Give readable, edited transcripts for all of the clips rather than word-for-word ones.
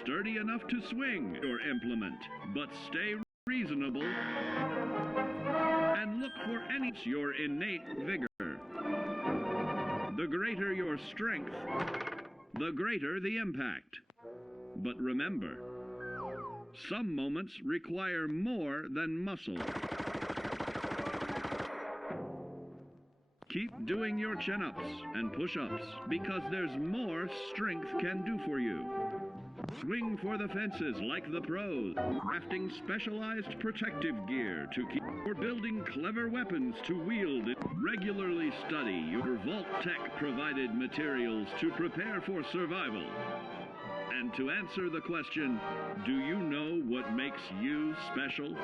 sturdy enough to swing your implement, but stay reasonable and look for your innate vigor. The greater your strength, the greater the impact. But remember, some moments require more than muscle. Keep doing your chin-ups and push-ups because there's more strength can do for you. Swing for the fences like the pros, crafting specialized protective gear to keep, or building clever weapons to wield. Regularly study your Vault-Tec provided materials to prepare for survival. And to answer the question, do you know what makes you special?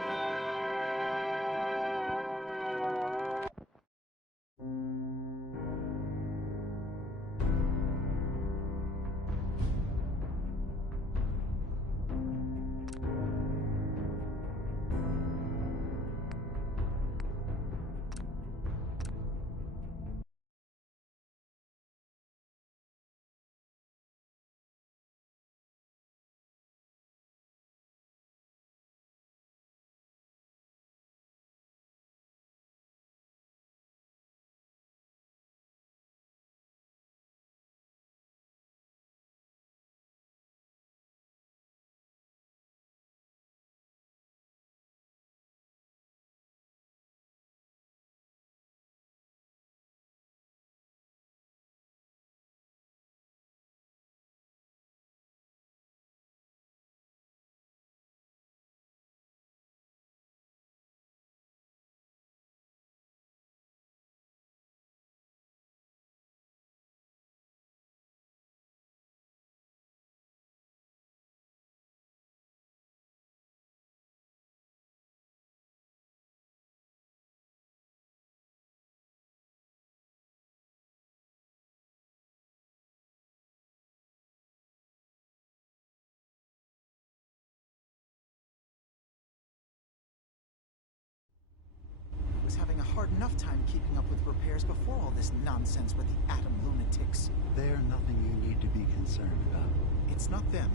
Was having a hard enough time keeping up with repairs before all this nonsense with the atom lunatics. They're nothing you need to be concerned about. It's not them.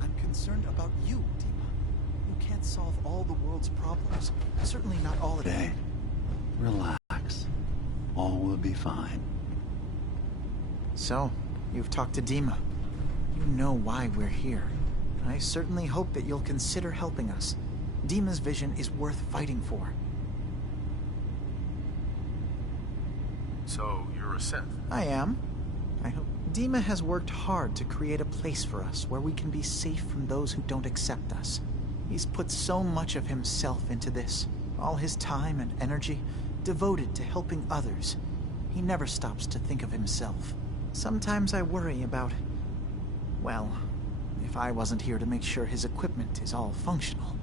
I'm concerned about you, Dima. You can't solve all the world's problems. Certainly not all at once. Hey, relax. All will be fine. So, you've talked to Dima. You know why we're here. I certainly hope that you'll consider helping us. Dima's vision is worth fighting for. So, you're a synth? I am. I hope. Dima has worked hard to create a place for us where we can be safe from those who don't accept us. He's put so much of himself into this, all his time and energy devoted to helping others. He never stops to think of himself. Sometimes I worry about, well, if I wasn't here to make sure his equipment is all functional.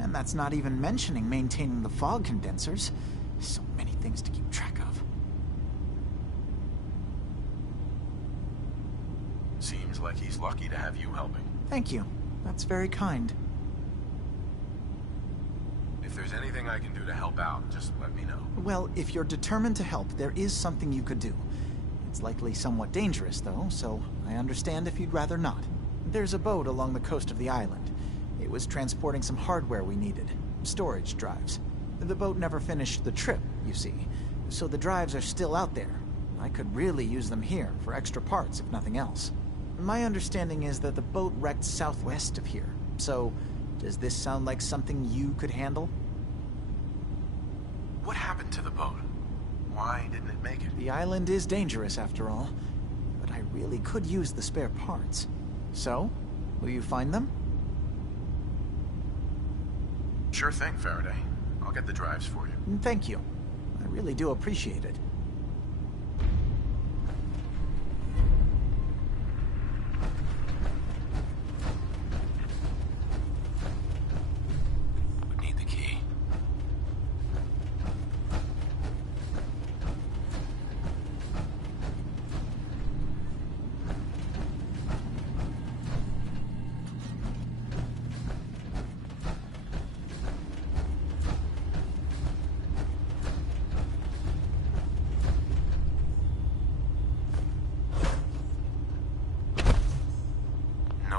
And that's not even mentioning maintaining the fog condensers. So many things to keep track of. Seems like he's lucky to have you helping. Thank you. That's very kind. If there's anything I can do to help out, just let me know. Well, if you're determined to help, there is something you could do. It's likely somewhat dangerous, though, so I understand if you'd rather not. There's a boat along the coast of the island. It was transporting some hardware we needed. Storage drives. The boat never finished the trip, you see, so the drives are still out there. I could really use them here for extra parts, if nothing else. My understanding is that the boat wrecked southwest of here, so does this sound like something you could handle? What happened to the boat? Why didn't it make it? The island is dangerous, after all, but I really could use the spare parts. So, will you find them? Sure thing, Faraday. I'll get the drives for you. Thank you. I really do appreciate it. Need the key.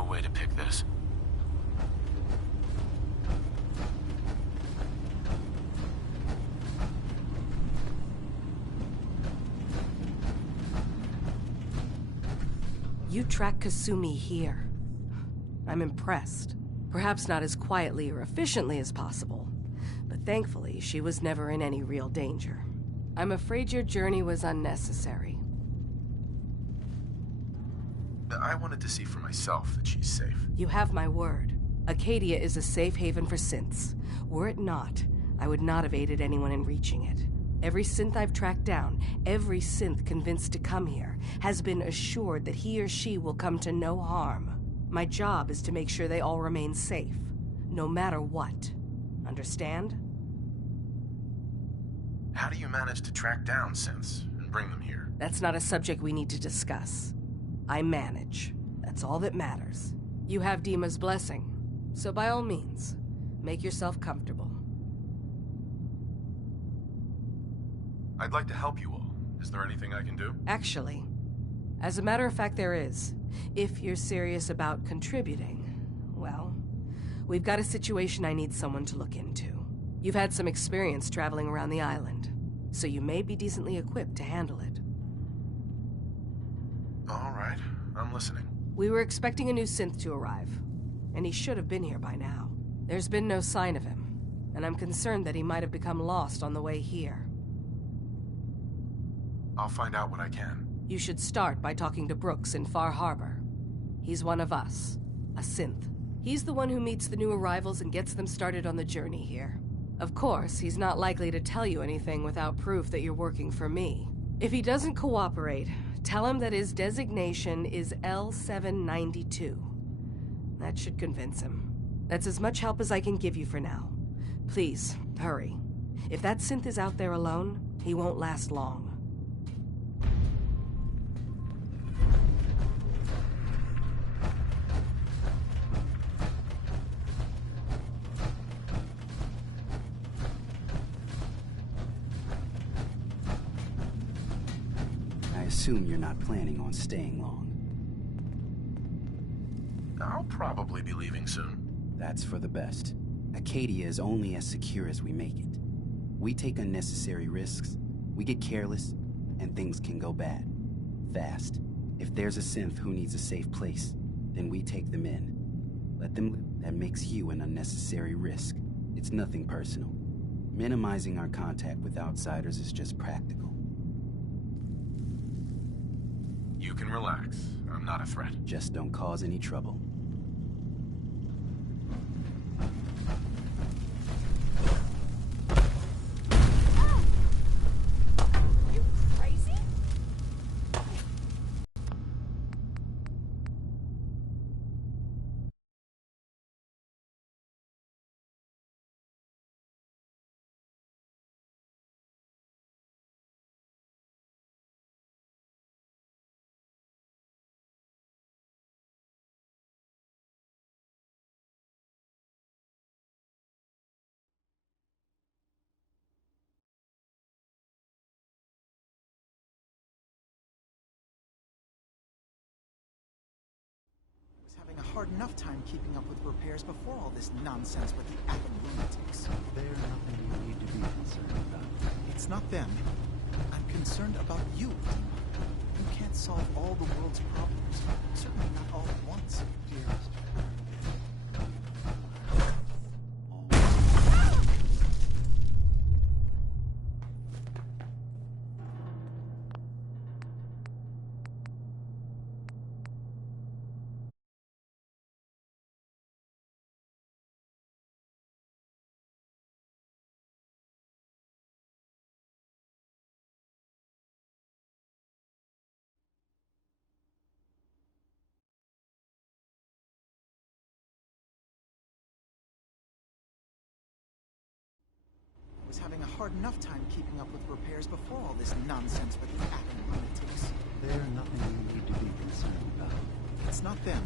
way to pick this. You track Kasumi here. I'm impressed. Perhaps not as quietly or efficiently as possible, but thankfully she was never in any real danger. I'm afraid your journey was unnecessary. I wanted to see for myself that she's safe. You have my word. Acadia is a safe haven for synths. Were it not, I would not have aided anyone in reaching it. Every synth I've tracked down, every synth convinced to come here, has been assured that he or she will come to no harm. My job is to make sure they all remain safe, no matter what. Understand? How do you manage to track down synths and bring them here? That's not a subject we need to discuss. I manage. That's all that matters. You have Dima's blessing, so by all means, make yourself comfortable. I'd like to help you all. Is there anything I can do? Actually, as a matter of fact, there is. If you're serious about contributing, well, we've got a situation I need someone to look into. You've had some experience traveling around the island, so you may be decently equipped to handle it. All right, I'm listening. We were expecting a new synth to arrive, and he should have been here by now. There's been no sign of him, and I'm concerned that he might have become lost on the way here. I'll find out what I can. You should start by talking to Brooks in Far Harbor. He's one of us, a synth. He's the one who meets the new arrivals and gets them started on the journey here. Of course, he's not likely to tell you anything without proof that you're working for me. If he doesn't cooperate, tell him that his designation is L792. That should convince him. That's as much help as I can give you for now. Please, hurry. If that synth is out there alone, he won't last long. I assume you're not planning on staying long. I'll probably be leaving soon. That's for the best. Acadia is only as secure as we make it. We take unnecessary risks, we get careless, and things can go bad. Fast. If there's a synth who needs a safe place, then we take them in. Let them live. That makes you an unnecessary risk. It's nothing personal. Minimizing our contact with outsiders is just practical. You can relax. I'm not a threat. Just don't cause any trouble. You crazy? Was having a hard enough time keeping up with repairs before all this nonsense with the Atom lunatics. There's nothing you need to be concerned about. It's not them. I'm concerned about you, Dima. You can't solve all the world's problems. Certainly not all at once. Dearest. Was having a hard enough time keeping up with repairs before all this nonsense with the Atom lunatics. There's nothing you need to be concerned about. It's not them.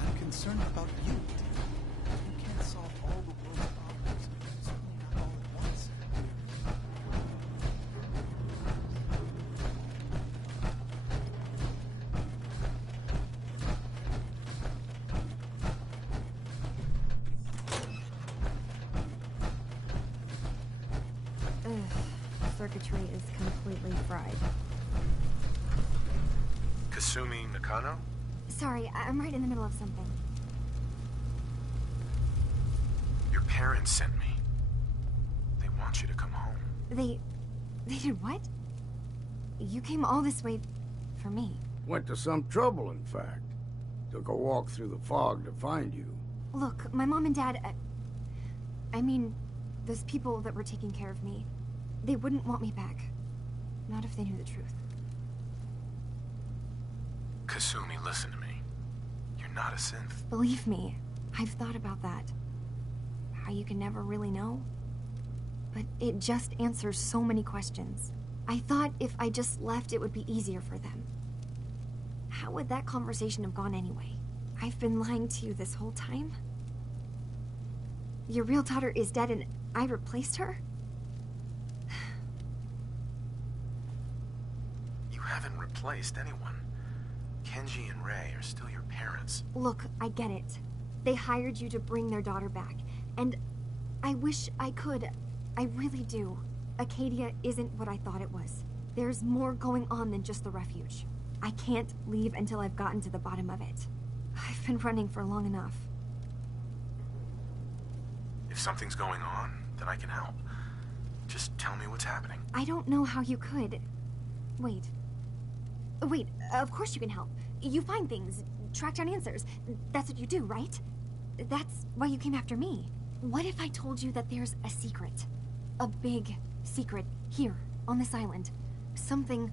I'm concerned about you, Dima. You can't solve all the world's problems. Certainly not all at once. circuitry is completely fried. Kasumi Nakano? Sorry, I'm right in the middle of something. Your parents sent me. They want you to come home. They did what? You came all this way for me. Went to some trouble, in fact. Took a walk through the fog to find you. Look, my mom and dad... I mean, those people that were taking care of me, they wouldn't want me back. Not if they knew the truth. Kasumi, listen to me. You're not a synth. Believe me, I've thought about that. How you can never really know. But it just answers so many questions. I thought if I just left, it would be easier for them. How would that conversation have gone anyway? I've been lying to you this whole time? Your real daughter is dead and I replaced her? You haven't replaced anyone. Kenji and Rei are still your parents. Look, I get it. They hired you to bring their daughter back. And I wish I could. I really do. Acadia isn't what I thought it was. There's more going on than just the refuge. I can't leave until I've gotten to the bottom of it. I've been running for long enough. If something's going on, then I can help. Just tell me what's happening. I don't know how you could. Wait. Wait, of course you can help. You find things, track down answers. That's what you do, right? That's why you came after me. What if I told you that there's a secret? A big secret here, on this island. Something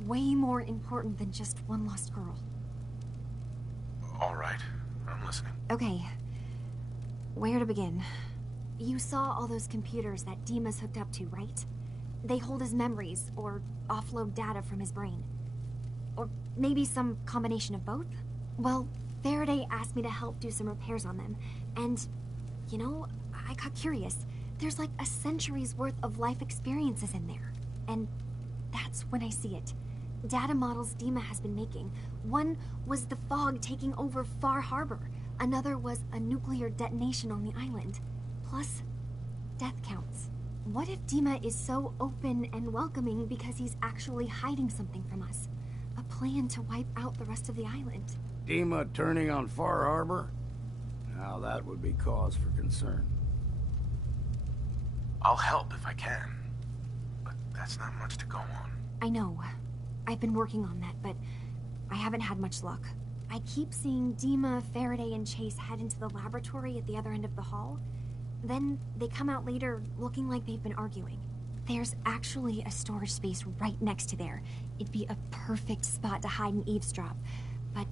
way more important than just one lost girl. All right, I'm listening. Okay. Where to begin? You saw all those computers that Dima's hooked up to, right? They hold his memories, or offload data from his brain. Or maybe some combination of both? Well, Faraday asked me to help do some repairs on them, and, you know, I got curious. There's like a century's worth of life experiences in there. And that's when I see it. Data models Dima has been making. One was the fog taking over Far Harbor. Another was a nuclear detonation on the island. Plus, death counts. What if Dima is so open and welcoming because he's actually hiding something from us? A plan to wipe out the rest of the island. Dima turning on Far Harbor? Now that would be cause for concern. I'll help if I can. But that's not much to go on. I know. I've been working on that, but I haven't had much luck. I keep seeing Dima, Faraday, and Chase head into the laboratory at the other end of the hall. Then they come out later looking like they've been arguing. There's actually a storage space right next to there. It'd be a perfect spot to hide and eavesdrop, but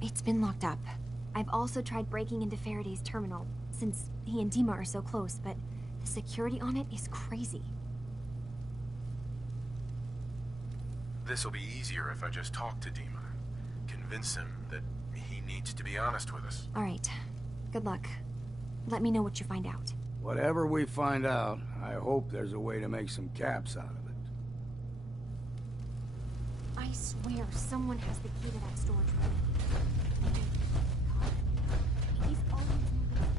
it's been locked up. I've also tried breaking into Faraday's terminal, since he and Dima are so close, but the security on it is crazy. This'll be easier if I just talk to Dima. Convince him that he needs to be honest with us. All right. Good luck. Let me know what you find out. Whatever we find out, I hope there's a way to make some caps out of it. I swear someone has the key to that storage room. He's always moving.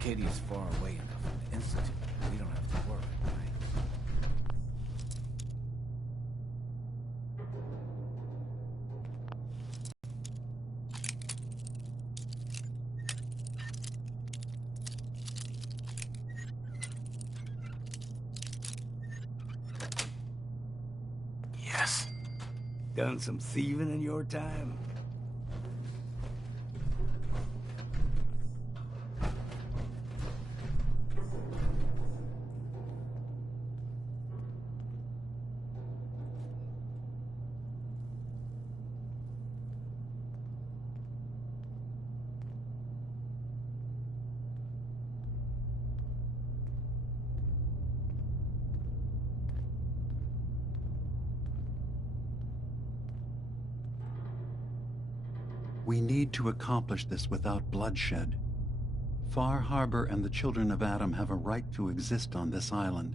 Katie's far away enough from the Institute. We don't have to worry, right? Yes. Done some thieving in your time? We need to accomplish this without bloodshed. Far Harbor and the children of Adam have a right to exist on this island,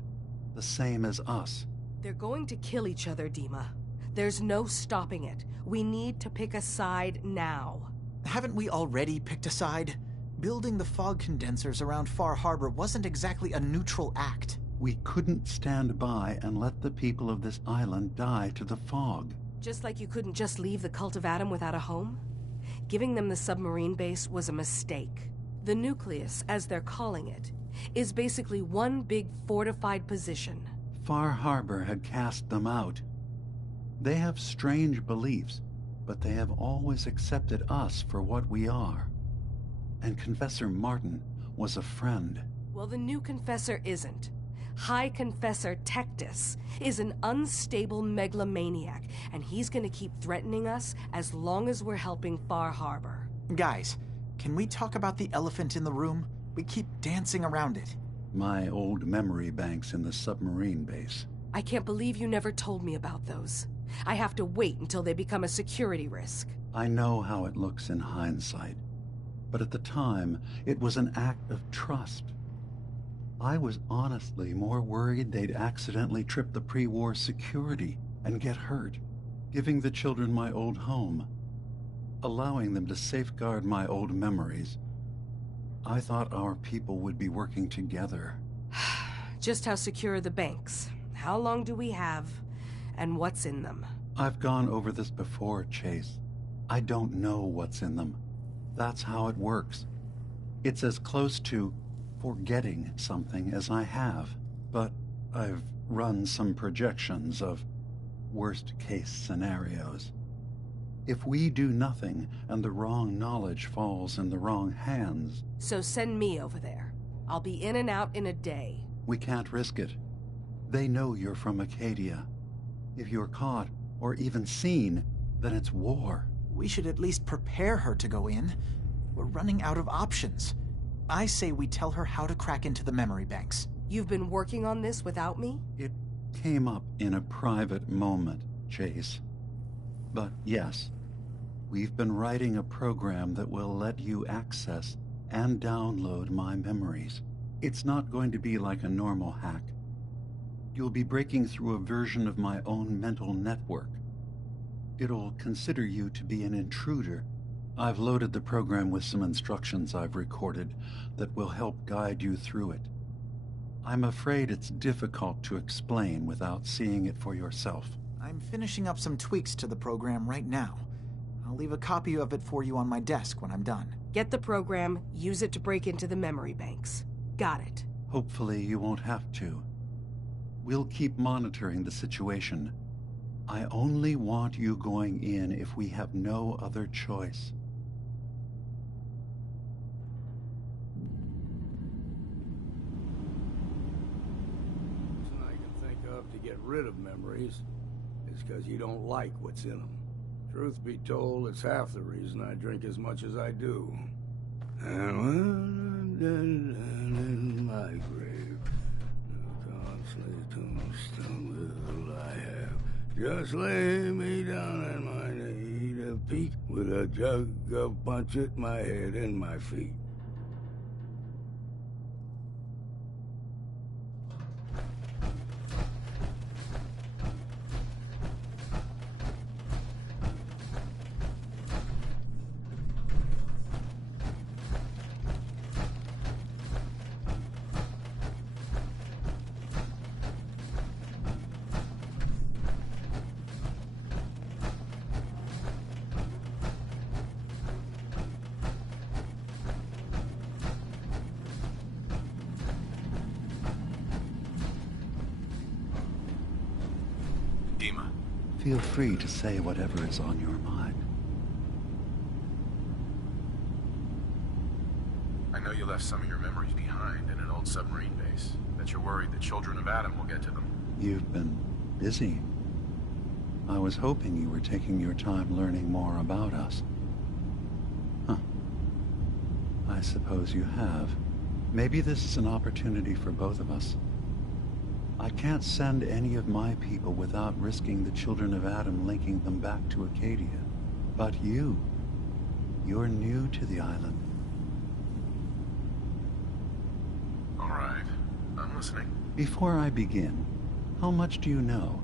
the same as us. They're going to kill each other, Dima. There's no stopping it. We need to pick a side now. Haven't we already picked a side? Building the fog condensers around Far Harbor wasn't exactly a neutral act. We couldn't stand by and let the people of this island die to the fog. Just like you couldn't just leave the Cult of Adam without a home? Giving them the submarine base was a mistake. The nucleus, as they're calling it, is basically one big fortified position. Far Harbor had cast them out. They have strange beliefs, but they have always accepted us for what we are. And Confessor Martin was a friend. Well, the new Confessor isn't. High Confessor Tectus is an unstable megalomaniac, and he's gonna keep threatening us as long as we're helping Far Harbor. Guys, can we talk about the elephant in the room? We keep dancing around it. My old memory banks in the submarine base. I can't believe you never told me about those. I have to wait until they become a security risk. I know how it looks in hindsight, but at the time, it was an act of trust. I was honestly more worried they'd accidentally trip the pre-war security and get hurt, giving the children my old home, allowing them to safeguard my old memories. I thought our people would be working together. Just how secure are the banks? How long do we have? And what's in them? I've gone over this before, Chase. I don't know what's in them. That's how it works. It's as close to forgetting something as I have, but I've run some projections of worst-case scenarios. If we do nothing and the wrong knowledge falls in the wrong hands... So send me over there. I'll be in and out in a day. We can't risk it. They know you're from Acadia. If you're caught, or even seen, then it's war. We should at least prepare her to go in. We're running out of options. I say we tell her how to crack into the memory banks. You've been working on this without me? It came up in a private moment, Chase. But yes, we've been writing a program that will let you access and download my memories. It's not going to be like a normal hack. You'll be breaking through a version of my own mental network. It'll consider you to be an intruder. I've loaded the program with some instructions I've recorded that will help guide you through it. I'm afraid it's difficult to explain without seeing it for yourself. I'm finishing up some tweaks to the program right now. I'll leave a copy of it for you on my desk when I'm done. Get the program, use it to break into the memory banks. Got it. Hopefully you won't have to. We'll keep monitoring the situation. I only want you going in if we have no other choice. Reason I can think of to get rid of memories is because you don't like what's in them. Truth be told, it's half the reason I drink as much as I do. And when I'm dead and in my grave, no costly tombstone will I have. Just lay me down and my native peat with a jug of punch at my head and my feet. Dima. Feel free to say whatever is on your mind. I know you left some of your memories behind in an old submarine base. That you're worried the children of Adam will get to them. You've been busy. I was hoping you were taking your time learning more about us. Huh. I suppose you have. Maybe this is an opportunity for both of us. I can't send any of my people without risking the children of Adam linking them back to Acadia. But you're new to the island. All right. I'm listening. Before I begin, how much do you know?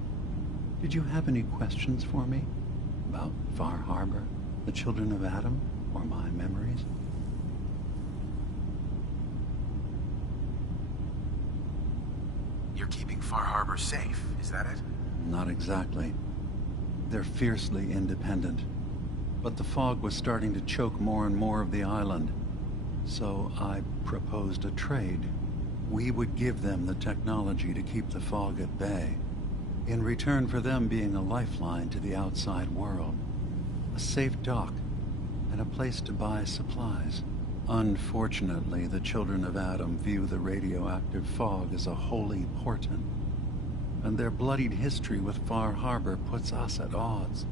Did you have any questions for me? About Far Harbor, the children of Adam, or my memories? you're keeping Far Harbor safe, is that it? Not exactly. They're fiercely independent. But the fog was starting to choke more and more of the island. So I proposed a trade. We would give them the technology to keep the fog at bay, in return for them being a lifeline to the outside world. A safe dock, and a place to buy supplies. Unfortunately, the children of Adam view the radioactive fog as a holy portent, and their bloodied history with Far Harbor puts us at odds.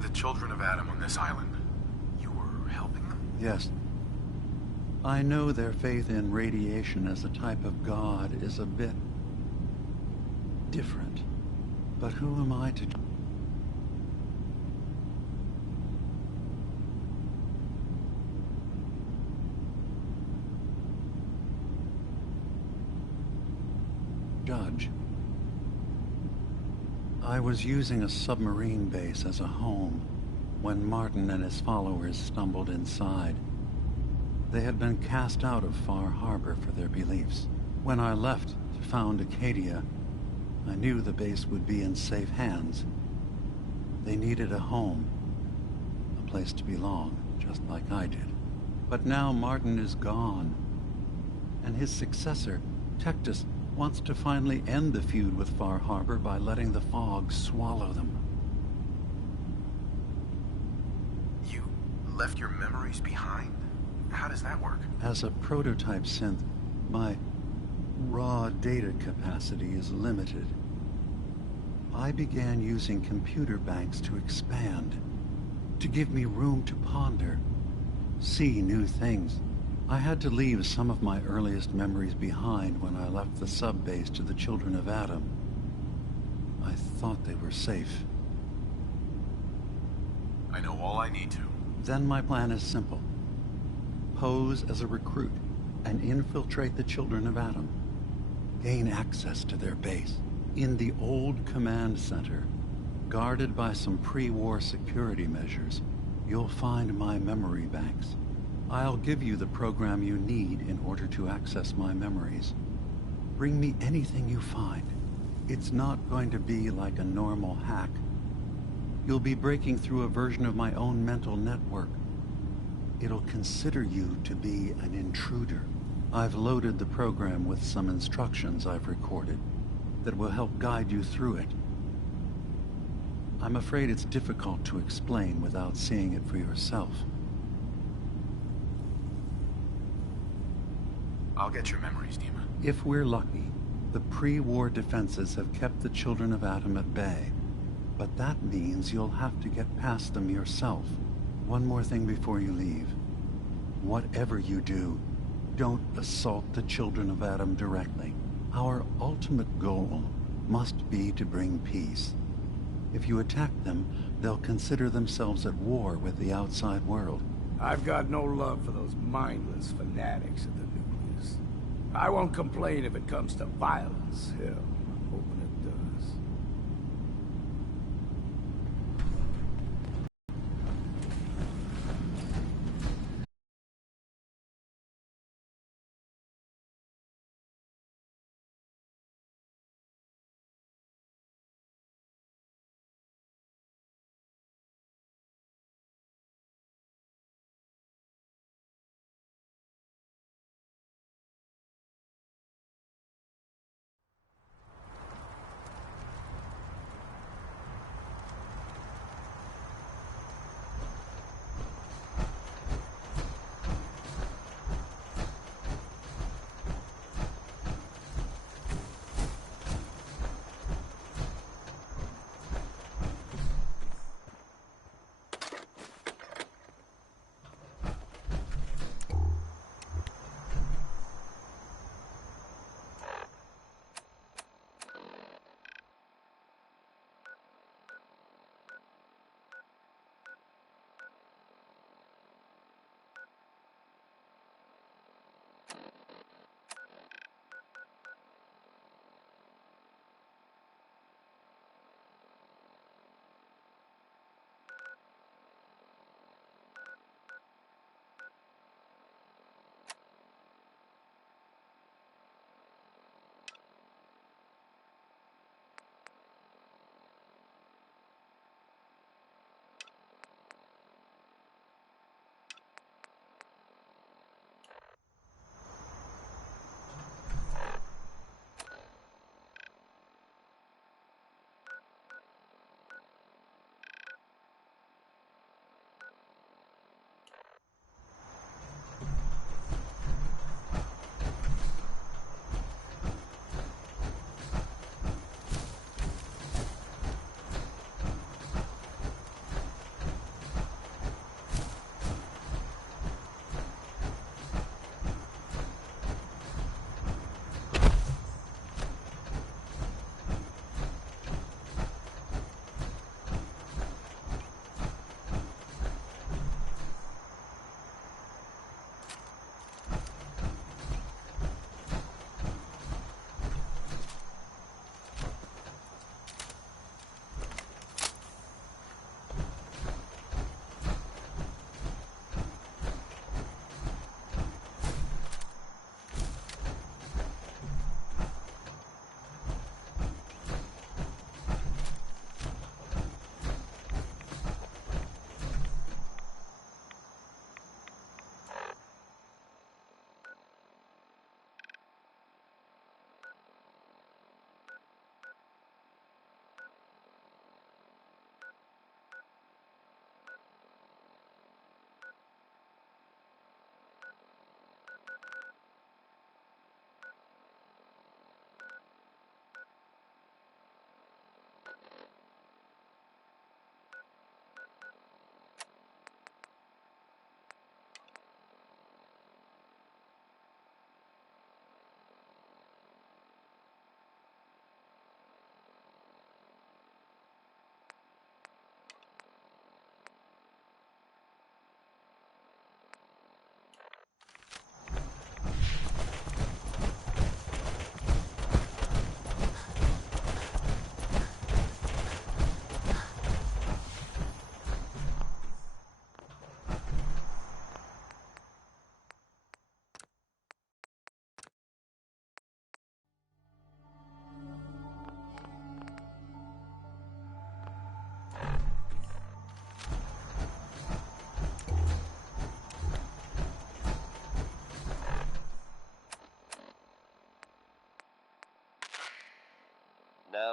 The children of Adam on this island, you were helping them? Yes. I know their faith in radiation as a type of god is a bit different, but who am I to judge? I was using a submarine base as a home when Martin and his followers stumbled inside. They had been cast out of Far Harbor for their beliefs. When I left to found Acadia, I knew the base would be in safe hands. They needed a home, a place to belong, just like I did. But now Martin is gone, and his successor, Tectus, wants to finally end the feud with Far Harbor by letting the fog swallow them. You left your memories behind? How does that work? As a prototype synth, my raw data capacity is limited. I began using computer banks to expand, to give me room to ponder, see new things. I had to leave some of my earliest memories behind when I left the sub-base to the children of Adam. I thought they were safe. I know all I need to. Then my plan is simple. Pose as a recruit and infiltrate the children of Adam. Gain access to their base. In the old command center, guarded by some pre-war security measures, you'll find my memory banks. I'll give you the program you need in order to access my memories. Bring me anything you find. It's not going to be like a normal hack. You'll be breaking through a version of my own mental network. It'll consider you to be an intruder. I've loaded the program with some instructions I've recorded that will help guide you through it. I'm afraid it's difficult to explain without seeing it for yourself. I'll get your memories, Dima. If we're lucky, the pre-war defenses have kept the children of Adam at bay. But that means you'll have to get past them yourself. One more thing before you leave. Whatever you do, don't assault the children of Adam directly. Our ultimate goal must be to bring peace. If you attack them, they'll consider themselves at war with the outside world. I've got no love for those mindless fanatics at the Nucleus. I won't complain if it comes to violence. Hell, I'm hoping it does.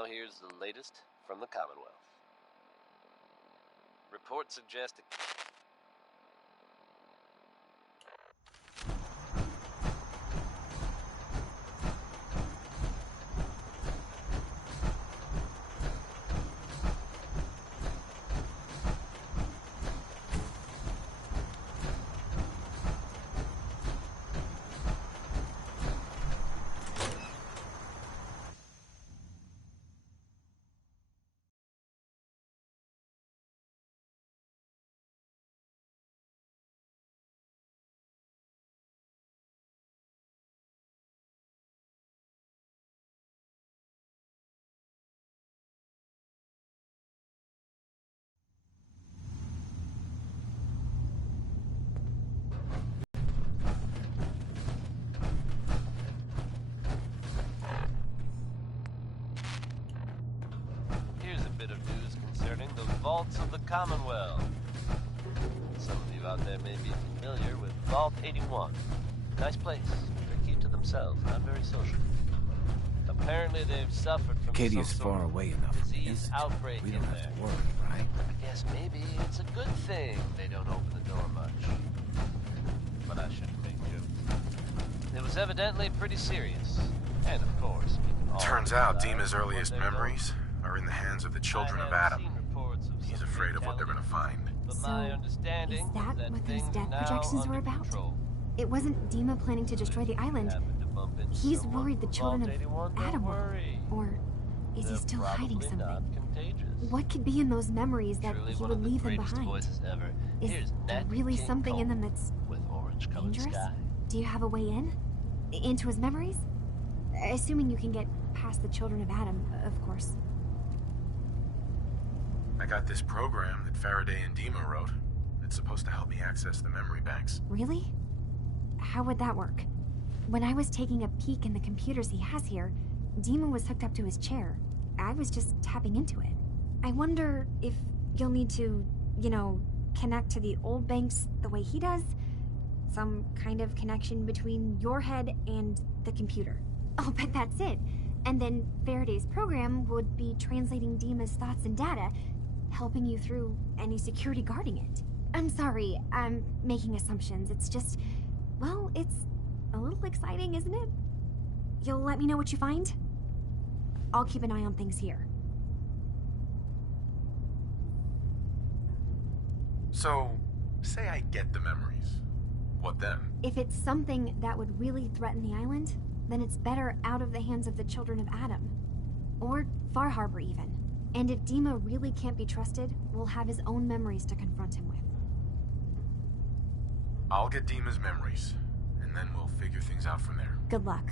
now here's the latest from the Commonwealth. Reports suggest a... The vaults of the Commonwealth. Some of you out there may be familiar with Vault 81. Nice place. They keep to themselves, not very social. Apparently they've suffered from Katie some is sort far of away enough from the disease Institute. outbreak We in don't have there. to worry, right? I guess maybe it's a good thing they don't open the door much. But I shouldn't make jokes. It was evidently pretty serious. And of course, we can all Turns out decide Dima's what earliest they memories are in the hands of the children of Adam. He's afraid of what they're gonna find. But So, my understanding is that is what those things death are now projections were under about? control. It wasn't Dima planning to destroy the island. Happened to bump into He's someone worried the from children Vault of 81, don't Adam will. worry. Or is he They're still hiding probably something? not contagious. What could be in those memories that Truly he one would of the leave them greatest behind? voices ever. Is Here's there Nat really King something in them Cole that's with orange-colored dangerous? sky. Do you have a way in? Into his memories? Assuming you can get past the children of Adam, of course. I got this program that Faraday and Dima wrote. It's supposed to help me access the memory banks. Really? How would that work? When I was taking a peek in the computers he has here, Dima was hooked up to his chair. I was just tapping into it. I wonder if you'll need to, connect to the old banks the way he does? Some kind of connection between your head and the computer. I'll bet that's it. And then Faraday's program would be translating Dima's thoughts and data, helping you through any security guarding it. I'm sorry, I'm making assumptions. It's just, well, it's a little exciting, isn't it? You'll let me know what you find? I'll keep an eye on things here. So, say I get the memories. What then? If it's something that would really threaten the island, then it's better out of the hands of the children of Adam. Or Far Harbor, even. And if Dima really can't be trusted, we'll have his own memories to confront him with. I'll get Dima's memories, and then we'll figure things out from there. Good luck.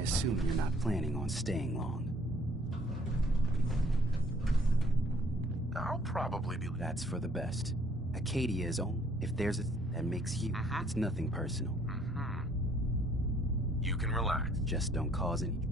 I assume you're not planning on staying long. I'll probably be... That's for the best. Acadia is on. If there's a that makes you, it's nothing personal. You can relax. Just don't cause any...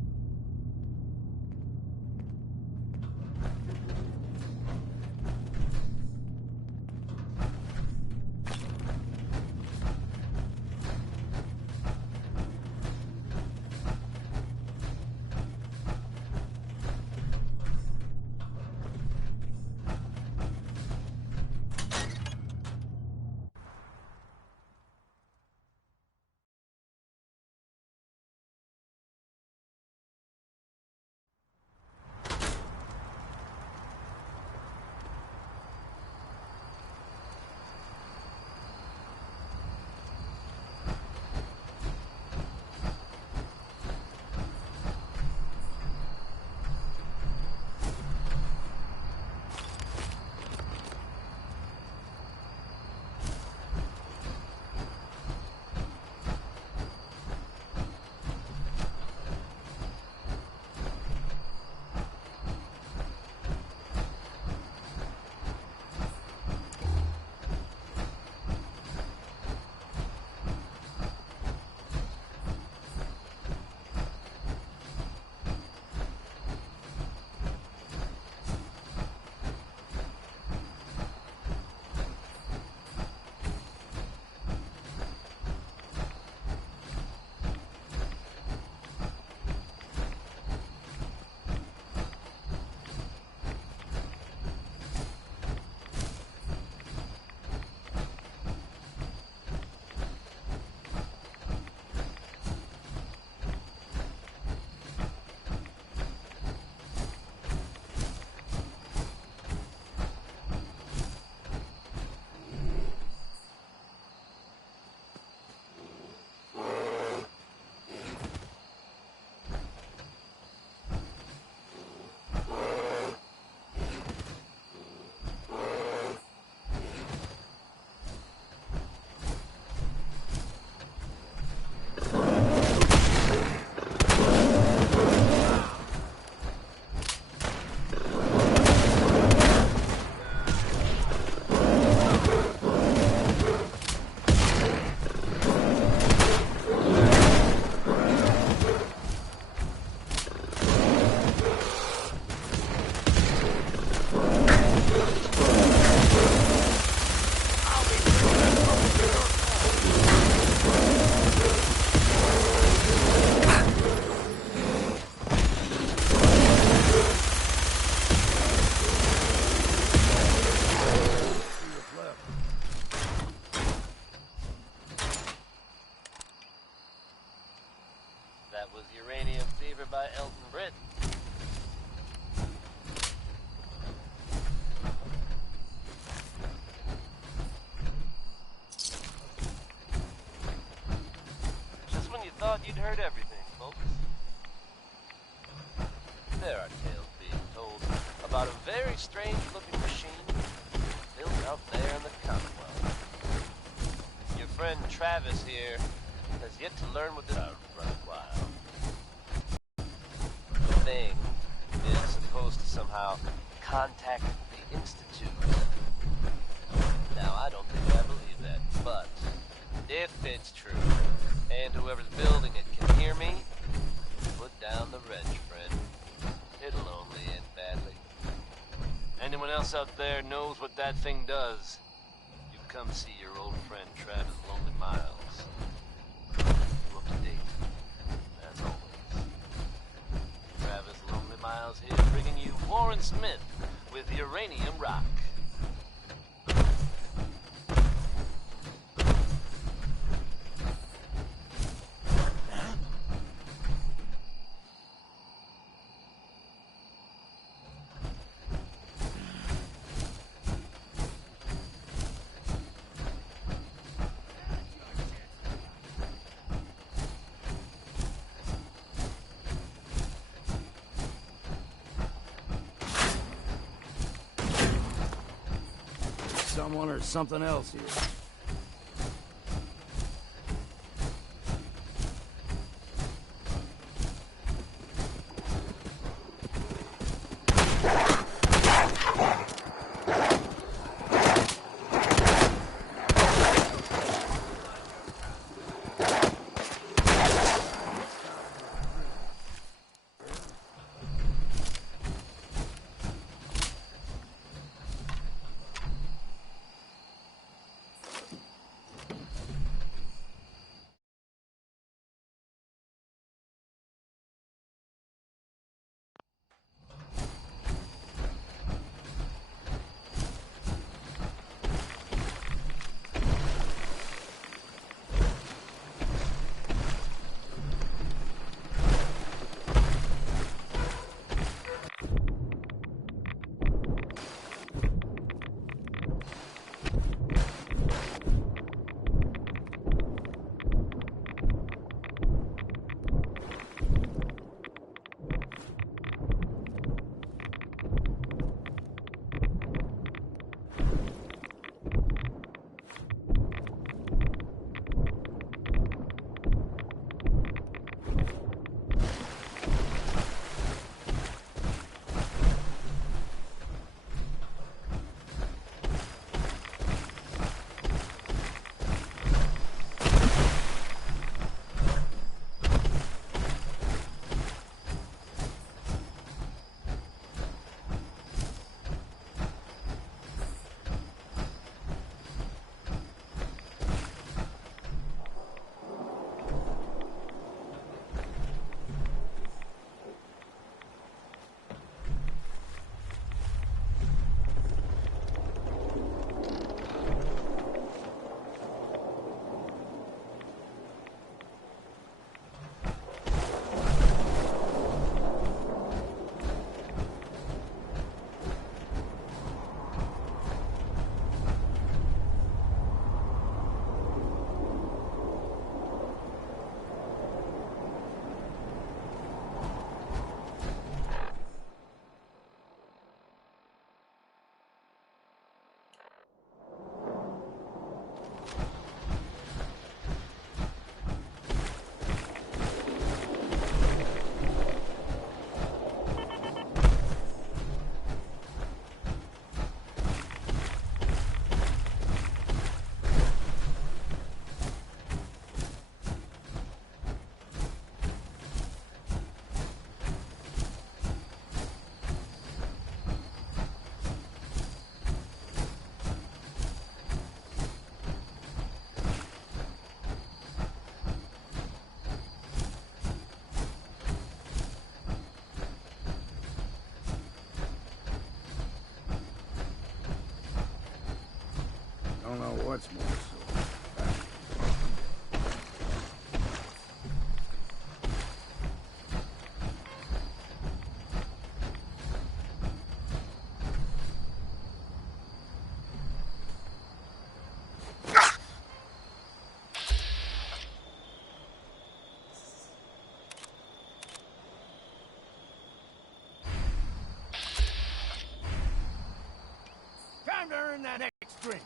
That was Uranium Fever by Elton Britt. Just when you thought you'd heard everything, folks. There are tales being told about a very strange-looking machine built out there in the Commonwealth. Your friend Travis here has yet to learn what this is worthwhile. The thing is supposed to somehow contact the Institute. Now, I don't think I believe that, but if it's true, and whoever's building it can hear me, put down the wrench, friend. It'll only end badly. Anyone else out there knows what that thing does, you come see your old friend Travis Lonely Miles. Up to date, as always. Travis Lonely Miles here, bringing you Warren Smith with Uranium Rock. Someone or something else here. don't know what's more so. Time to earn that next drink.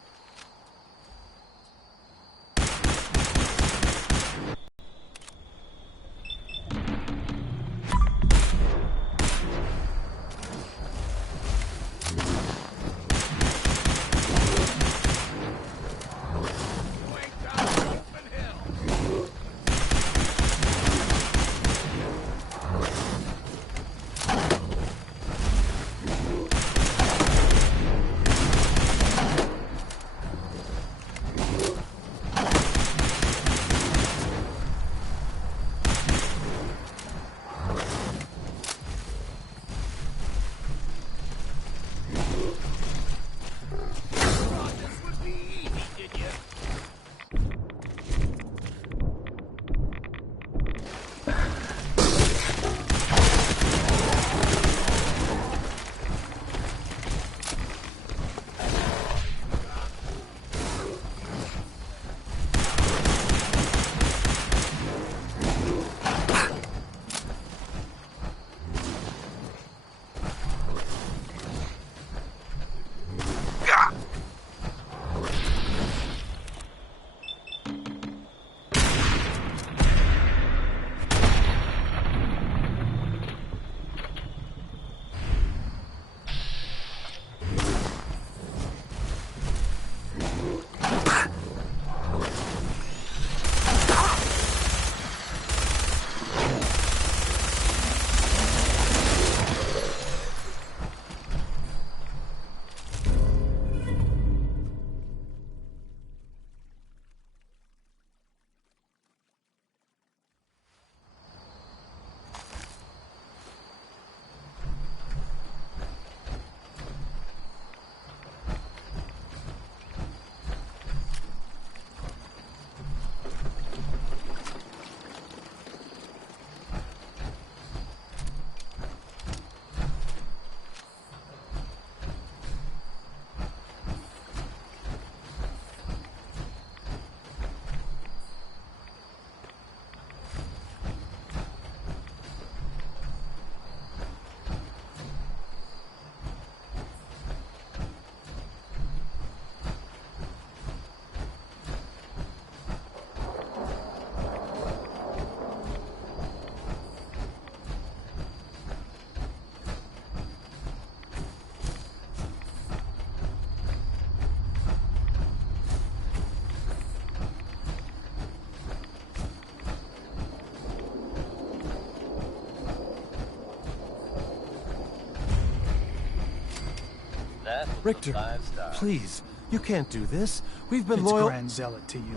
Richter, please, you can't do this. We've been it's loyal— Grand Zealot to you,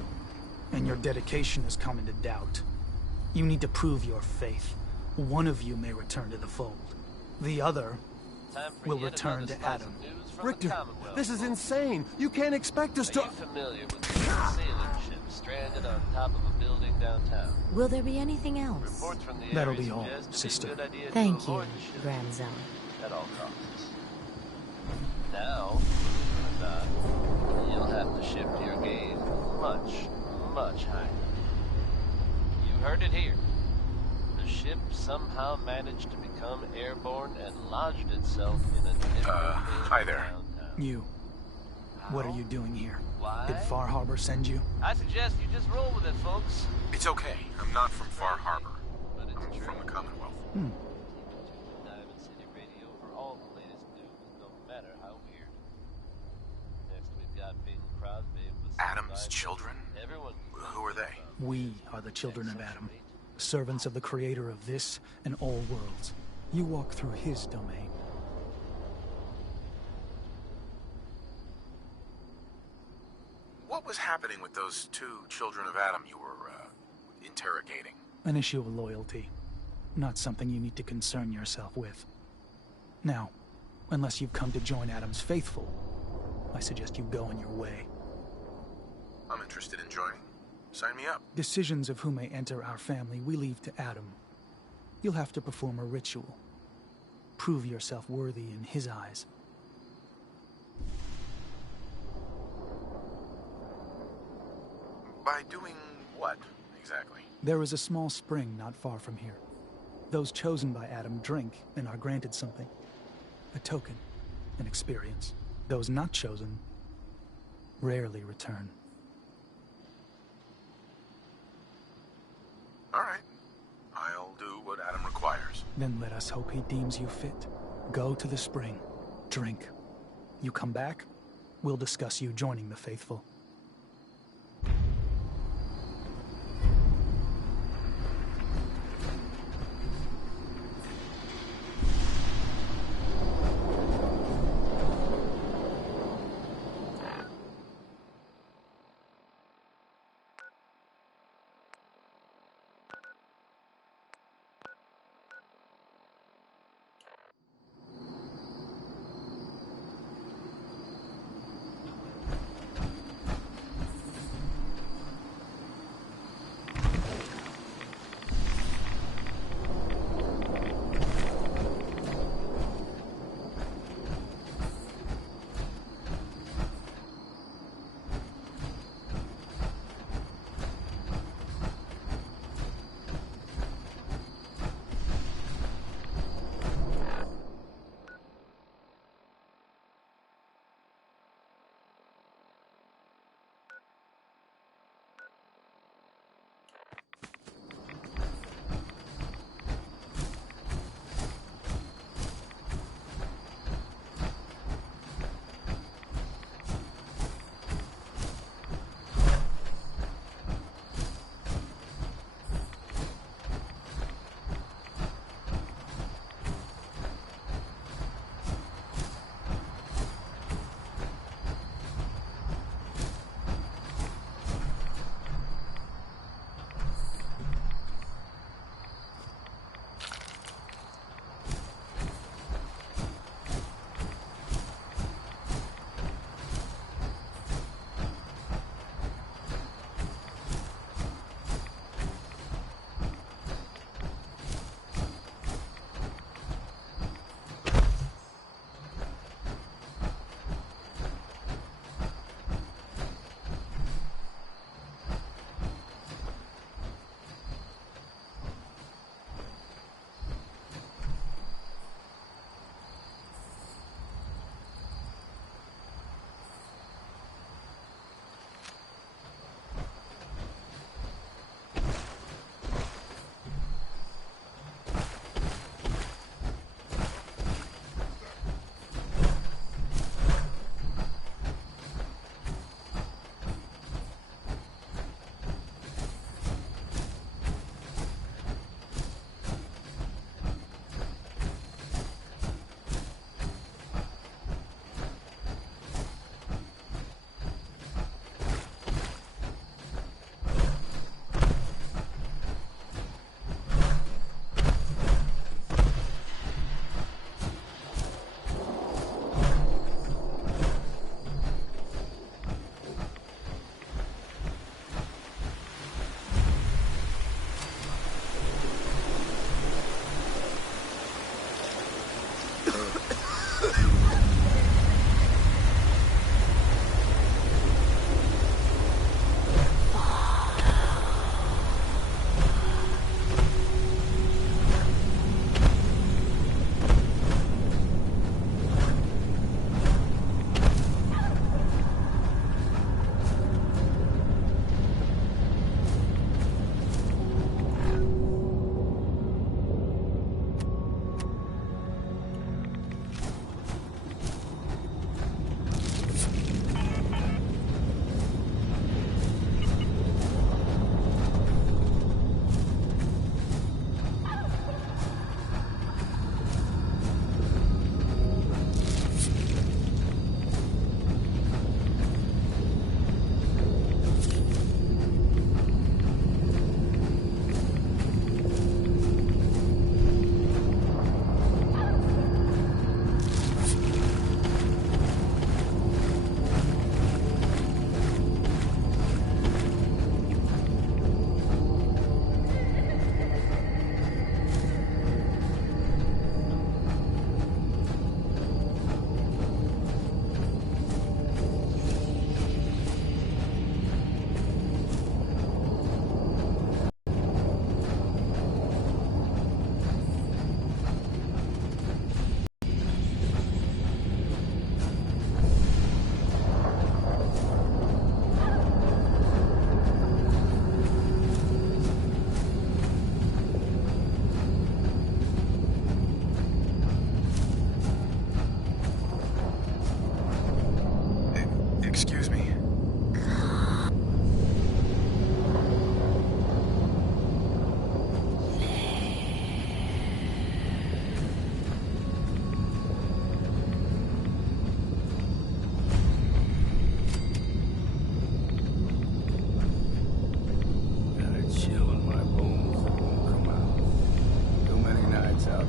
and your dedication has come into doubt. You need to prove your faith. One of you may return to the fold. The other will return to Adam. Richter, this is insane. You can't expect us to— Are you familiar with the sailing ship stranded on top of a building downtown? Will there be anything else? Reports from the That'll area be all, suggest sister. it'd be a good idea to Thank you, avoid the ship Grand Zealot. at all costs. Now, you'll have to shift your gaze much, much higher. You heard it here. The ship somehow managed to become airborne and lodged itself in a different hi there. downtown. You. What are you doing here? Why? Did Far Harbor send you? I suggest you just roll with it, folks. It's okay. I'm not from Far Harbor. But it's true. From the Commonwealth. Diamond City Radio for all the latest news, no matter how weird. Next we've got Bing Crosby with Adam's children? Everyone. Who are they? We are the children of Adam, servants of the creator of this and all worlds. You walk through his domain. What was happening with those two children of Adam you were, interrogating? An issue of loyalty. Not something you need to concern yourself with. Now, unless you've come to join Adam's faithful, I suggest you go on your way. interested in joining, sign me up. Decisions of who may enter our family we leave to Adam. You'll have to perform a ritual. Prove yourself worthy in his eyes. By doing what, exactly? There is a small spring not far from here. Those chosen by Adam drink and are granted something. A token, an experience. Those not chosen rarely return. All right. I'll do what Adam requires. Then let us hope he deems you fit. Go to the spring. Drink. You come back, we'll discuss you joining the faithful.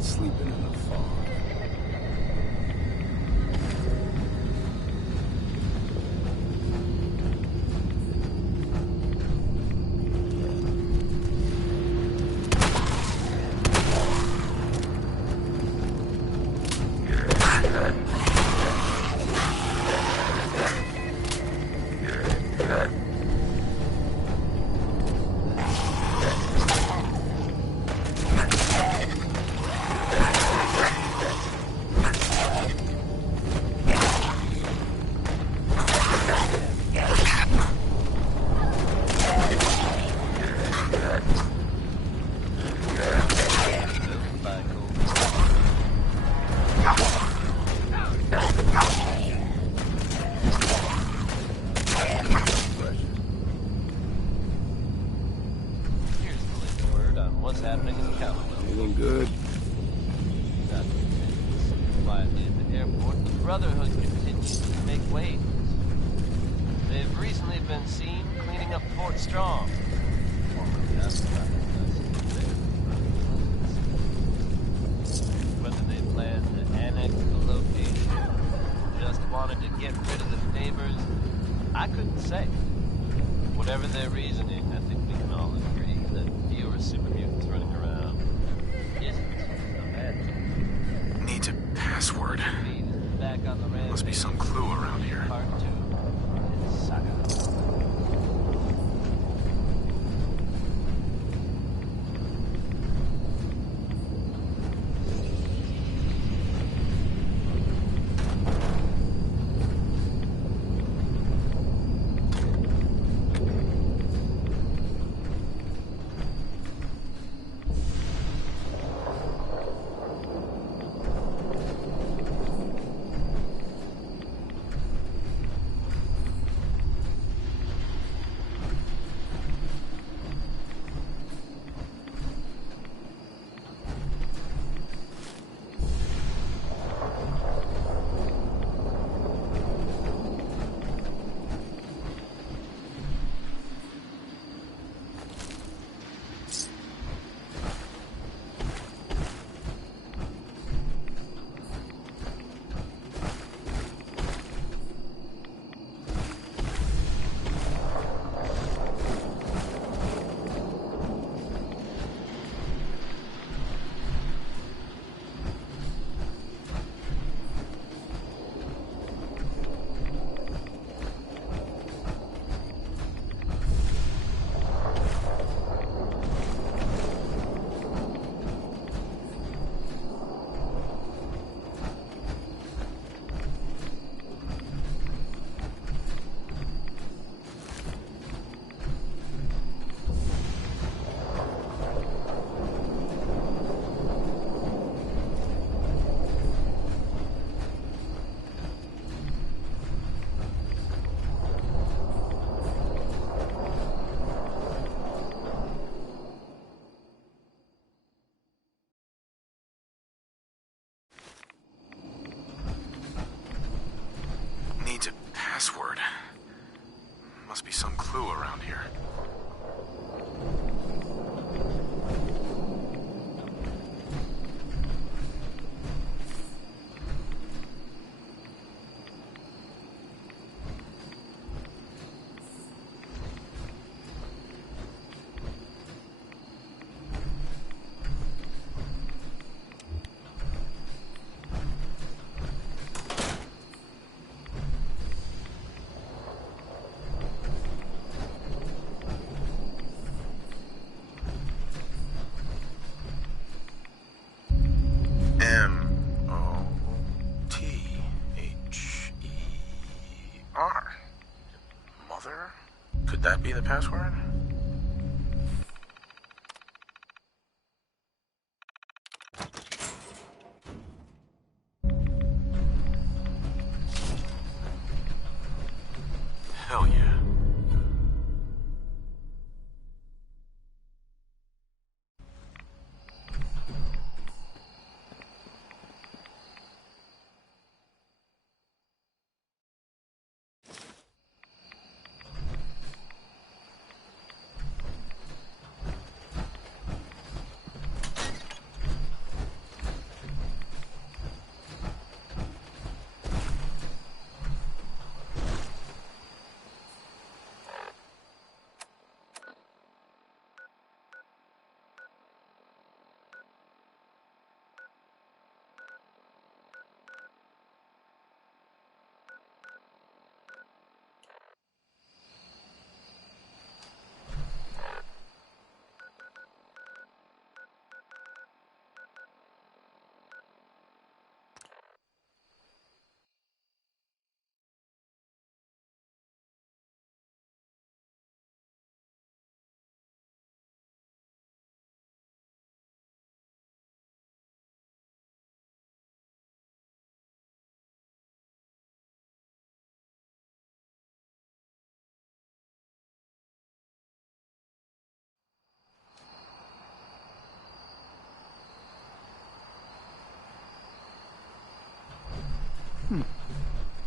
sleeping in the fog. Needs a password. Must be some clue around here. M-O-T-H-E-R. Mother? Could that be the password? Hell yeah.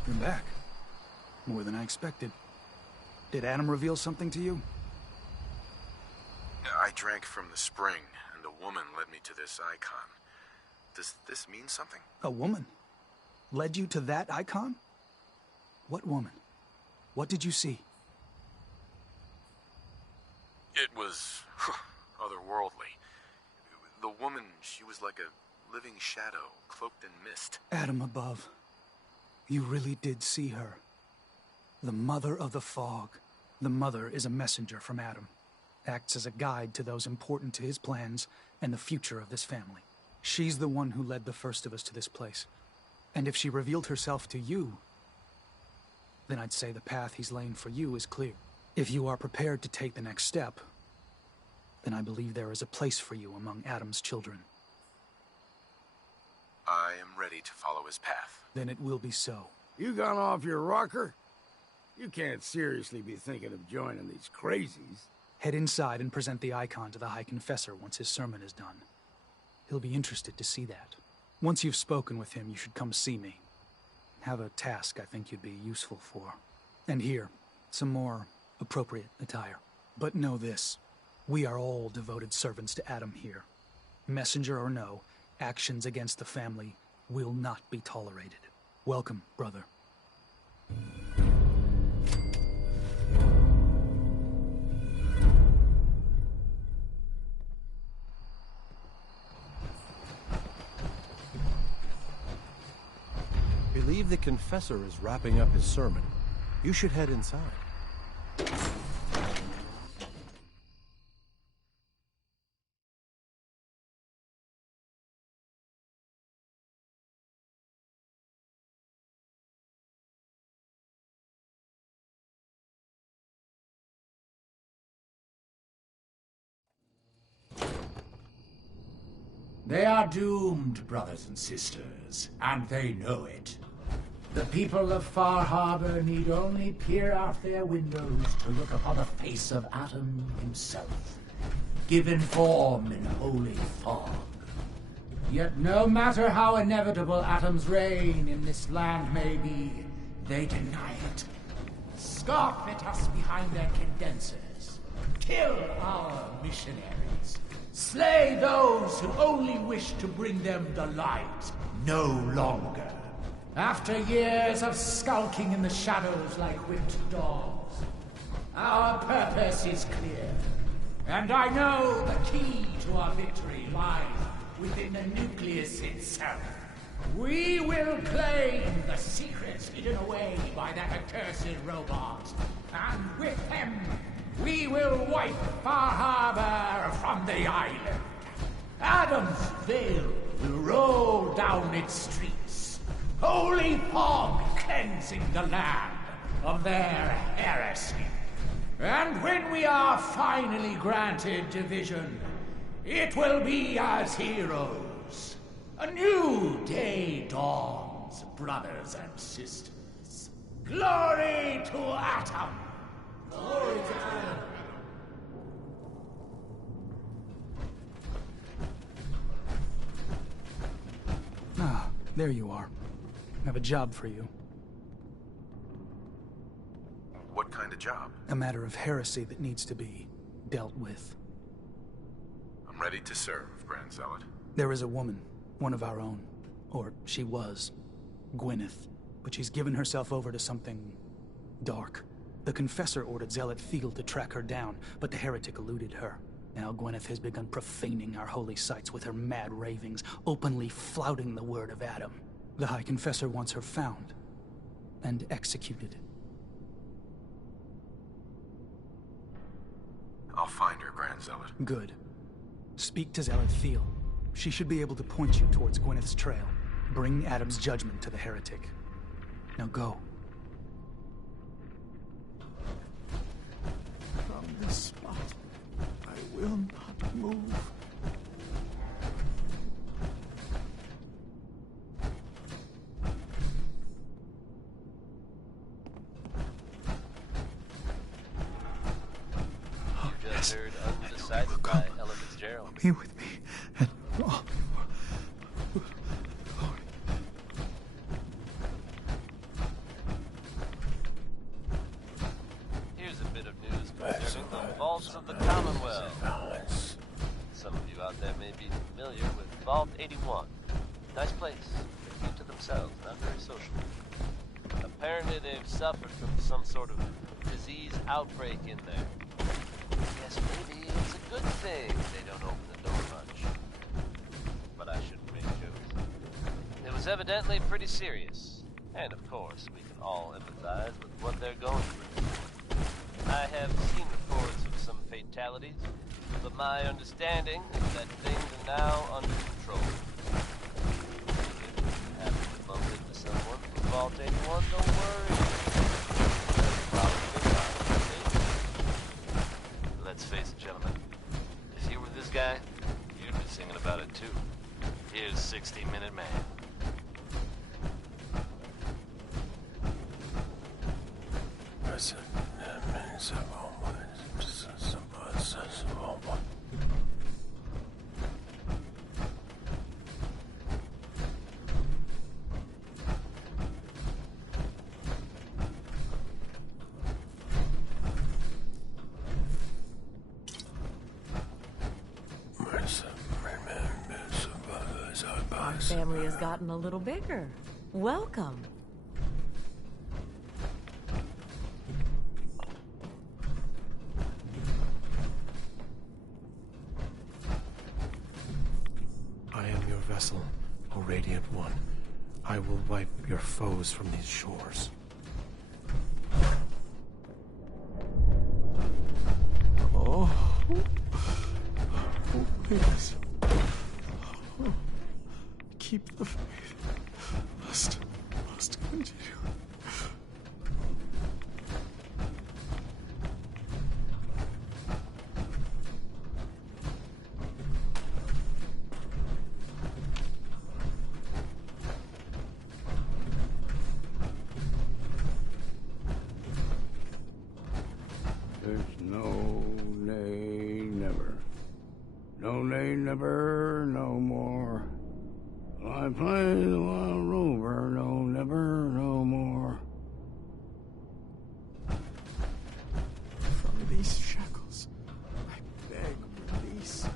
You're back. More than I expected. Did Adam reveal something to you? I drank from the spring, and a woman led me to this icon. Does this mean something? A woman? Led you to that icon? What woman? What did you see? It was otherworldly. The woman, she was like a living shadow, cloaked in mist. Adam above. You really did see her. The Mother of the Fog. The Mother is a messenger from Adam. Acts as a guide to those important to his plans and the future of this family. She's the one who led the first of us to this place. And if she revealed herself to you, then I'd say the path he's laying for you is clear. If you are prepared to take the next step, then I believe there is a place for you among Adam's children. I am ready to follow his path. Then it will be so. You gone off your rocker? You can't seriously be thinking of joining these crazies. Head inside and present the icon to the High Confessor once his sermon is done. He'll be interested to see that. Once you've spoken with him, you should come see me. Have a task I think you'd be useful for. And here, some more appropriate attire. But know this, we are all devoted servants to Adam here. Messenger or no, actions against the family will not be tolerated. Welcome, brother. I believe the confessor is wrapping up his sermon. You should head inside. They are doomed, brothers and sisters, and they know it. The people of Far Harbor need only peer out their windows to look upon the face of Adam himself, given form in holy fog. Yet no matter how inevitable Adam's reign in this land may be, they deny it. Scoff at us behind their condensers. Kill our missionaries. Slay those who only wish to bring them the light no longer. After years of skulking in the shadows like whipped dogs, our purpose is clear. And I know the key to our victory lies within the nucleus itself. We will claim the secrets hidden away by that accursed robot. And with them, we will wipe Far Harbor from the island. Adam's veil will roll down its streets. Holy fog cleansing the land of their heresy. And when we are finally granted division, it will be as heroes. A new day dawns, brothers and sisters. Glory to Atom! Glory to Atom! Ah, there you are. I have a job for you. What kind of job? A matter of heresy that needs to be dealt with. I'm ready to serve, Grand Zealot. There is a woman, one of our own. Or she was. Gwyneth. But she's given herself over to something dark. The Confessor ordered Zealot Field to track her down, but the heretic eluded her. Now Gwyneth has begun profaning our holy sites with her mad ravings, openly flouting the word of Adam. The High Confessor wants her found and executed. I'll find her, Grand Zealot. Good. Speak to Zealot Field. She should be able to point you towards Gwyneth's trail. Bring Adam's judgment to the heretic. Now go. From this spot, I will not move. You just heard Undecided by Ella Fitzgerald. Be with me and all. out there may be familiar with Vault 81. Nice place. They keep to themselves, not very social. Apparently they've suffered from some sort of disease outbreak in there. Guess maybe it's a good thing they don't open the door much. But I shouldn't make jokes. It was evidently pretty serious. And of course, we can all empathize with what they're going through. I have seen reports of some fatalities, but my understanding is that things are now under control. If you happen to bump into someone from Vault 81, don't worry. They're probably not. Let's face it, gentlemen. If you were this guy, you'd be singing about it too. Here's 60-Minute Man. Our family has gotten a little bigger. Welcome. I am your vessel, O Radiant One. I will wipe your foes from these shores. Oh. Oh, please. Oh. Keep the faith. Must continue. There's no nay, never. No nay, never, no more. I play the wild rover, no never, no more. From these shackles, I beg release.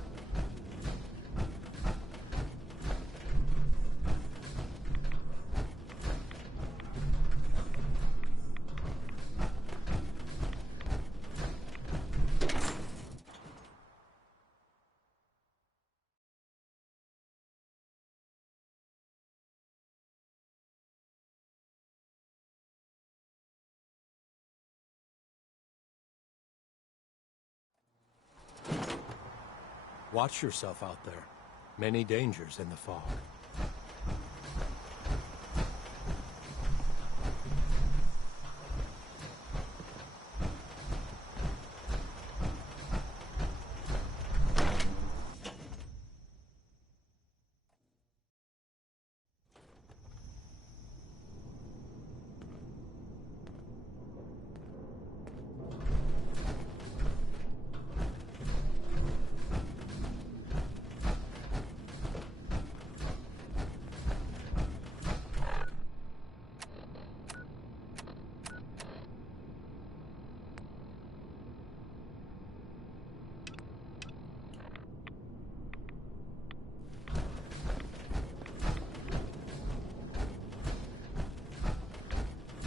Watch yourself out there. Many dangers in the fog.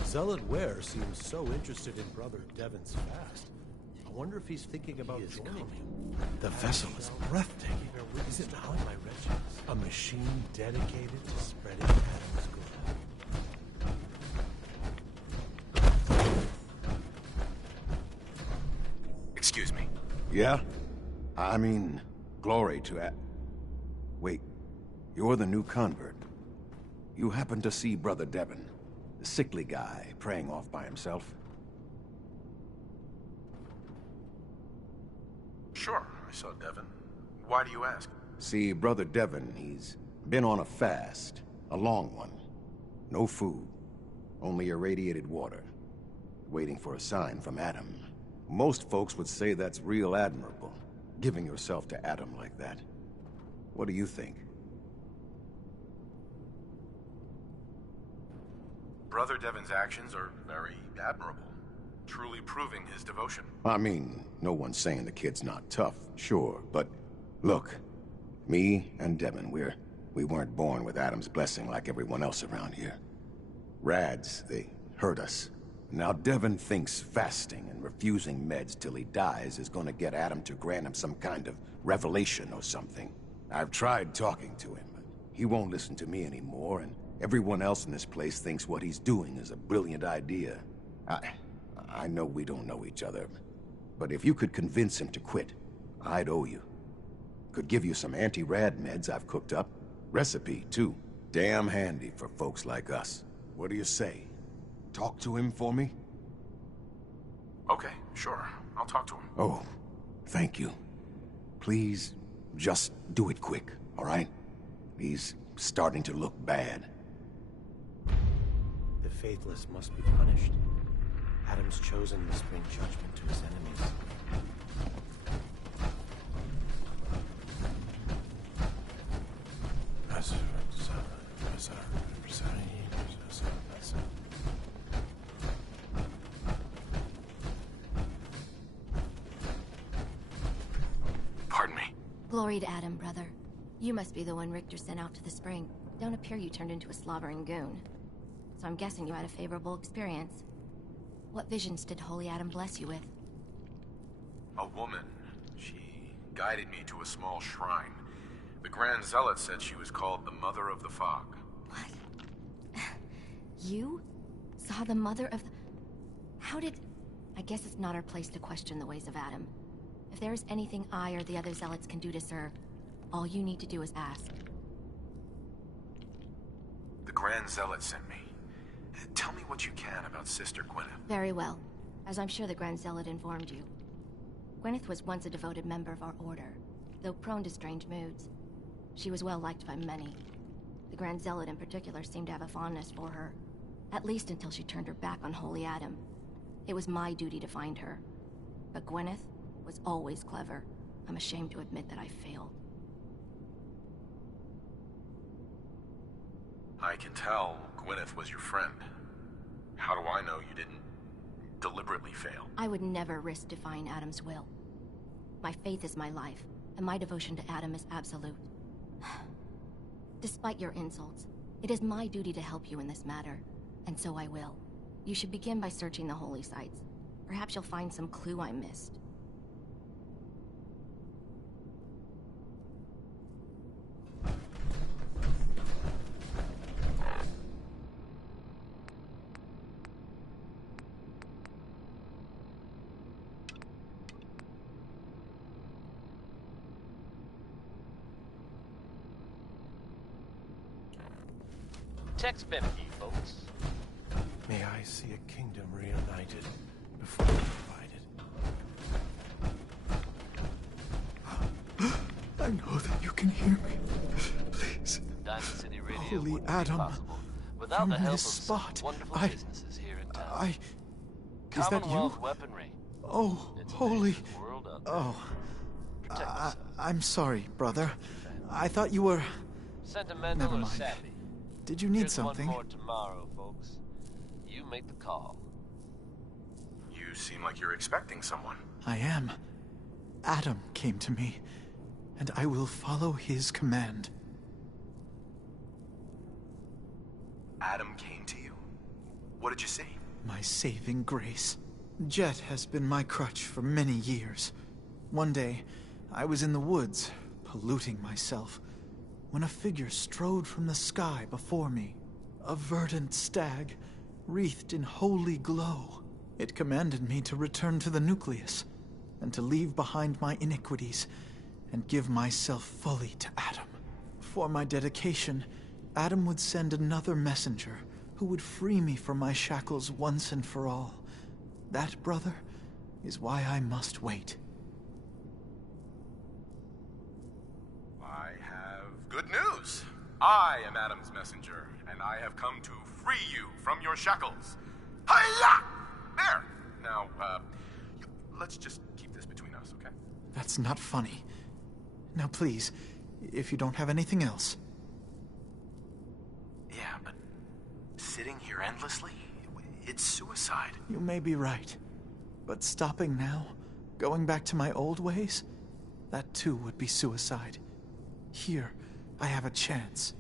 Zealot Ware seems so interested in Brother Devon's fast. I wonder if he's thinking about joining him. The vessel is breathtaking. Is it not? A machine dedicated to spreading Adam's good. Excuse me. Yeah? I mean, glory to Wait, you're the new convert. You happen to see Brother Devon, the sickly guy praying off by himself? Sure, I saw Devon. Why do you ask? See, Brother Devon, he's been on a fast. A long one. No food. Only irradiated water. Waiting for a sign from Adam. Most folks would say that's real admirable, giving yourself to Adam like that. What do you think? Brother Devon's actions are very admirable, truly proving his devotion. I mean, no one's saying the kid's not tough, sure, but look, Me and Devin, we weren't born with Adam's blessing like everyone else around here. Rads, they hurt us. Now Devin thinks fasting and refusing meds till he dies is gonna get Adam to grant him some kind of revelation or something. I've tried talking to him, but he won't listen to me anymore, and everyone else in this place thinks what he's doing is a brilliant idea. I know we don't know each other, but if you could convince him to quit, I'd owe you. Could give you some anti-rad meds I've cooked up. Recipe, too. Damn handy for folks like us. What do you say? Talk to him for me? Okay, sure. I'll talk to him. Oh, thank you. Please, just do it quick, all right? He's starting to look bad. The faithless must be punished. Adam's chosen must bring judgment to his enemies. Pardon me. Glory to Adam, brother. You must be the one Richter sent out to the spring. Don't appear you turned into a slobbering goon. So I'm guessing you had a favorable experience. What visions did Holy Adam bless you with? A woman. She guided me to a small shrine. The Grand Zealot said she was called the Mother of the Fog. You? Saw the Mother of the... How did... I guess it's not our place to question the ways of Adam. If there is anything I or the other Zealots can do to serve, all you need to do is ask. The Grand Zealot sent me. Tell me what you can about Sister Gwyneth. Very well. As I'm sure the Grand Zealot informed you. Gwyneth was once a devoted member of our order, though prone to strange moods. She was well liked by many. The Grand Zealot in particular seemed to have a fondness for her. At least until she turned her back on Holy Adam. It was my duty to find her. But Gwyneth was always clever. I'm ashamed to admit that I failed. I can tell Gwyneth was your friend. How do I know you didn't deliberately fail? I would never risk defying Adam's will. My faith is my life, and my devotion to Adam is absolute. Despite your insults, it is my duty to help you in this matter, and so I will. You should begin by searching the holy sites. Perhaps you'll find some clue I missed. Text Benke, folks. May I see a kingdom reunited before divided. I know that you can hear me. Please. Diamond City Radio Holy wouldn't Adam. be possible without From the help of this some spot, wonderful I- businesses here in town. Is that you? Commonwealth Weaponry. Oh, It's holy... amazing world out there. Oh. Protect yourself. I'm sorry, brother. I thought you were... Sentimental Never or mind. savvy? Did you need Here's something? one more tomorrow, folks. You make the call. You seem like you're expecting someone. I am. Adam came to me, and I will follow his command. Adam came to you? What did you see? My saving grace. Jet has been my crutch for many years. One day, I was in the woods, polluting myself, when a figure strode from the sky before me. A verdant stag, wreathed in holy glow. It commanded me to return to the nucleus, and to leave behind my iniquities, and give myself fully to Adam. For my dedication, Adam would send another messenger, who would free me from my shackles once and for all. That, brother, is why I must wait. I have good news. I am Adam's messenger, and I have come to free you from your shackles. Hiya! There! Now, let's just keep this between us, okay? That's not funny. Now please, if you don't have anything else. Yeah, but sitting here endlessly, it's suicide. You may be right. But stopping now, going back to my old ways, that too would be suicide. Here, I have a chance.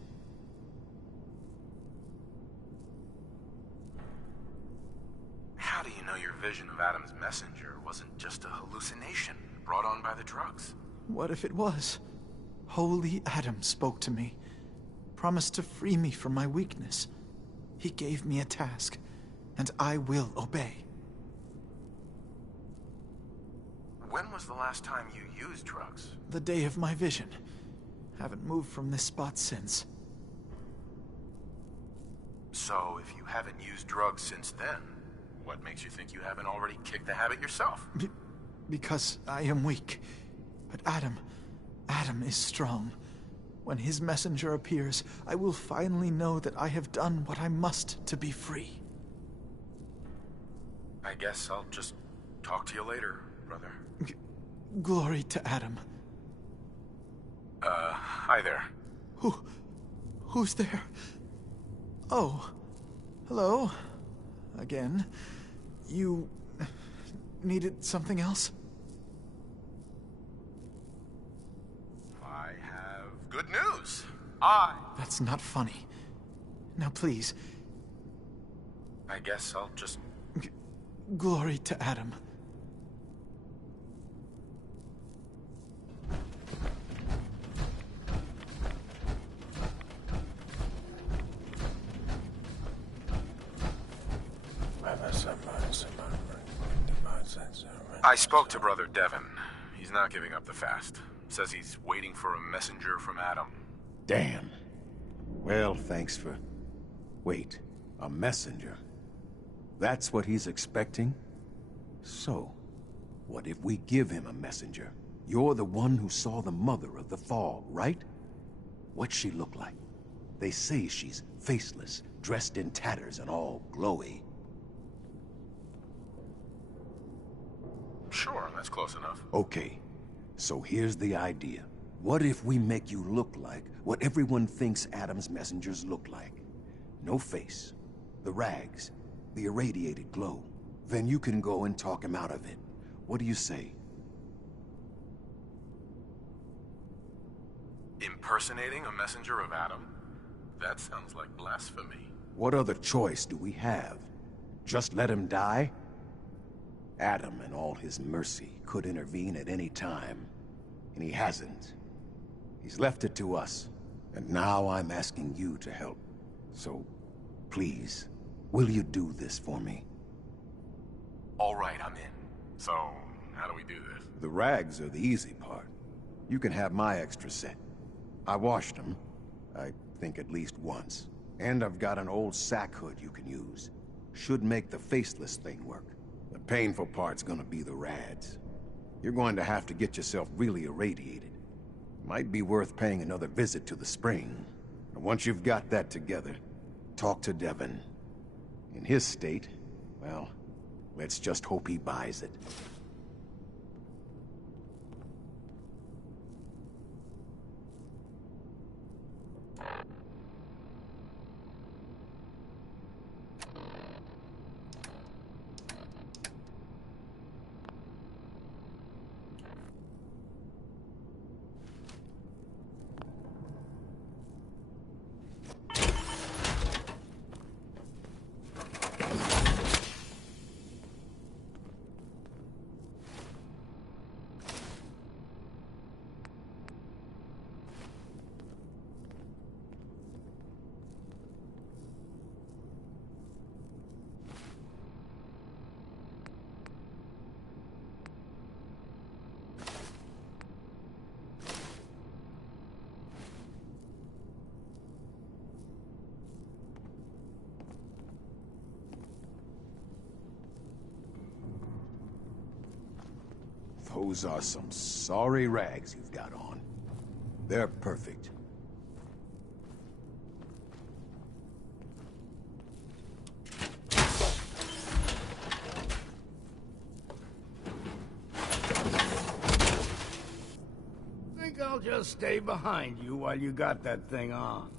How do you know your vision of Adam's messenger wasn't just a hallucination brought on by the drugs? What if it was? Holy Adam spoke to me, promised to free me from my weakness. He gave me a task, and I will obey. When was the last time you used drugs? The day of my vision. Haven't moved from this spot since. So, if you haven't used drugs since then, what makes you think you haven't already kicked the habit yourself? Because I am weak. But Adam is strong. When his messenger appears, I will finally know that I have done what I must to be free. I guess I'll just talk to you later, brother. Glory to Adam. Hi there. Who's there? Oh, hello. Again. You needed something else? I have good news. That's not funny. Now please. I guess I'll just... Glory to Adam. I spoke to Brother Devon. He's not giving up the fast. Says he's waiting for a messenger from Adam. Damn. Well, thanks for... Wait, a messenger? That's what he's expecting? So, what if we give him a messenger? You're the one who saw the mother of the Fall, right? What's she look like? They say she's faceless, dressed in tatters and all glowy. Sure, that's close enough. Okay, so here's the idea. What if we make you look like what everyone thinks Adam's messengers look like? No face, the rags, the irradiated glow. Then you can go and talk him out of it. What do you say? Impersonating a messenger of Adam? That sounds like blasphemy. What other choice do we have? Just let him die? Adam, in all his mercy, could intervene at any time. And he hasn't. He's left it to us. And now I'm asking you to help. So, please, will you do this for me? All right, I'm in. So, how do we do this? The rags are the easy part. You can have my extra set. I washed them. I think at least once. And I've got an old sack hood you can use. Should make the faceless thing work. The painful part's gonna be the rads. You're going to have to get yourself really irradiated. Might be worth paying another visit to the spring. And once you've got that together, talk to Devon. In his state, well, let's just hope he buys it. Those are some sorry rags you've got on. They're perfect. Think I'll just stay behind you while you got that thing on.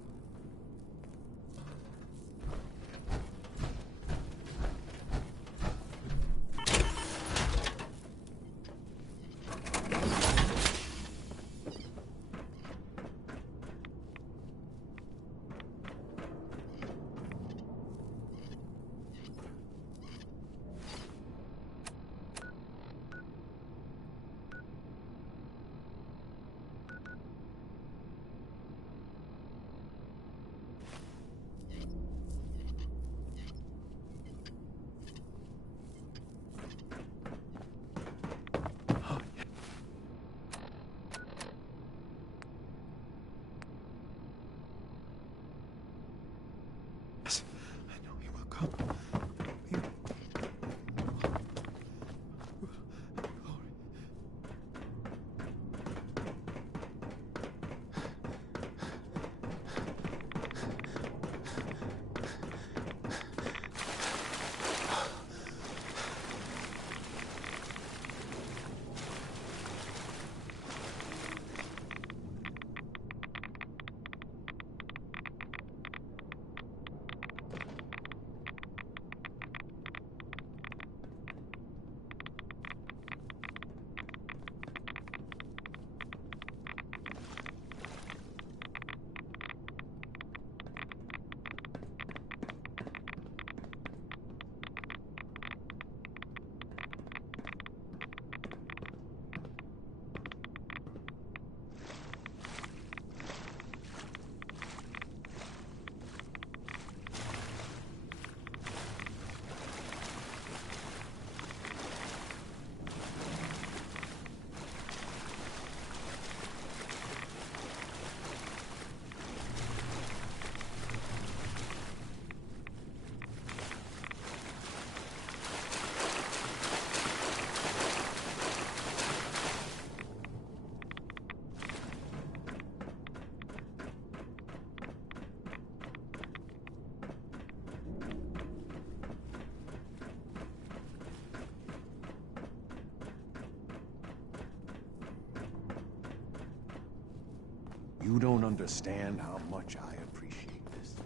You don't understand how much I appreciate this.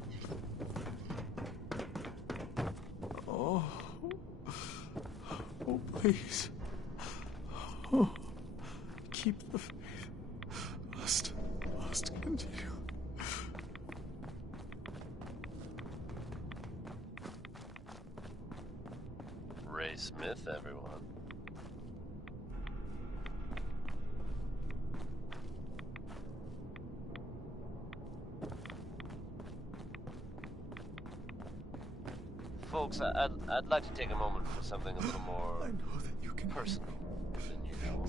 Oh. Oh, please. Oh. Keep the faith. Must continue. Ray Smith, everyone. Folks, I'd like to take a moment for something a little more I know that you can personal than usual.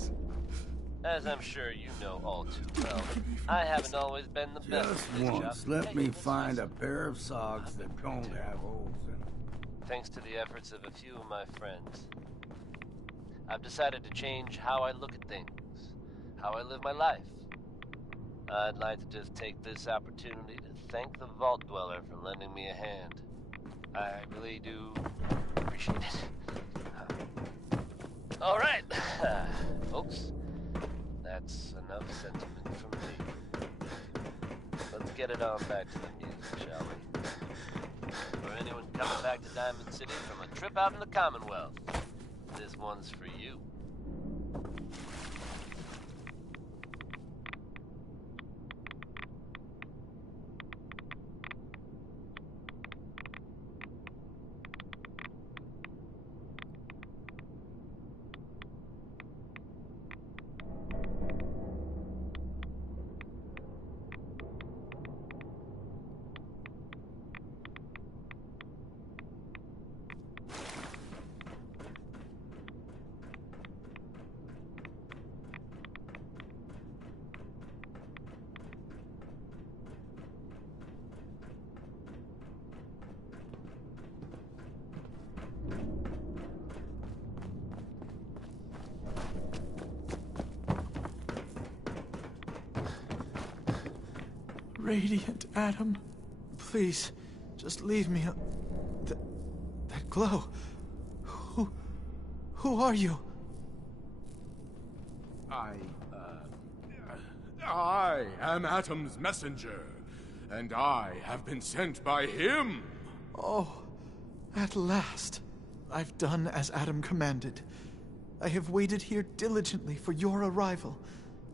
As I'm sure you know all too well, I haven't always been the best Just at this once, job. let me find a pair of socks that don't have holes in them. Thanks to the efforts of a few of my friends, I've decided to change how I look at things, how I live my life. I'd like to just take this opportunity to thank the Vault Dweller for lending me a hand. I really do appreciate it. All right, folks, that's enough sentiment from me. Let's get it on back to the music, shall we? For anyone coming back to Diamond City from a trip out in the Commonwealth, this one's for you. Radiant Adam, please, just leave me. That glow. Who are you? I am Atom's messenger, and I have been sent by him. Oh, at last. I've done as Adam commanded. I have waited here diligently for your arrival,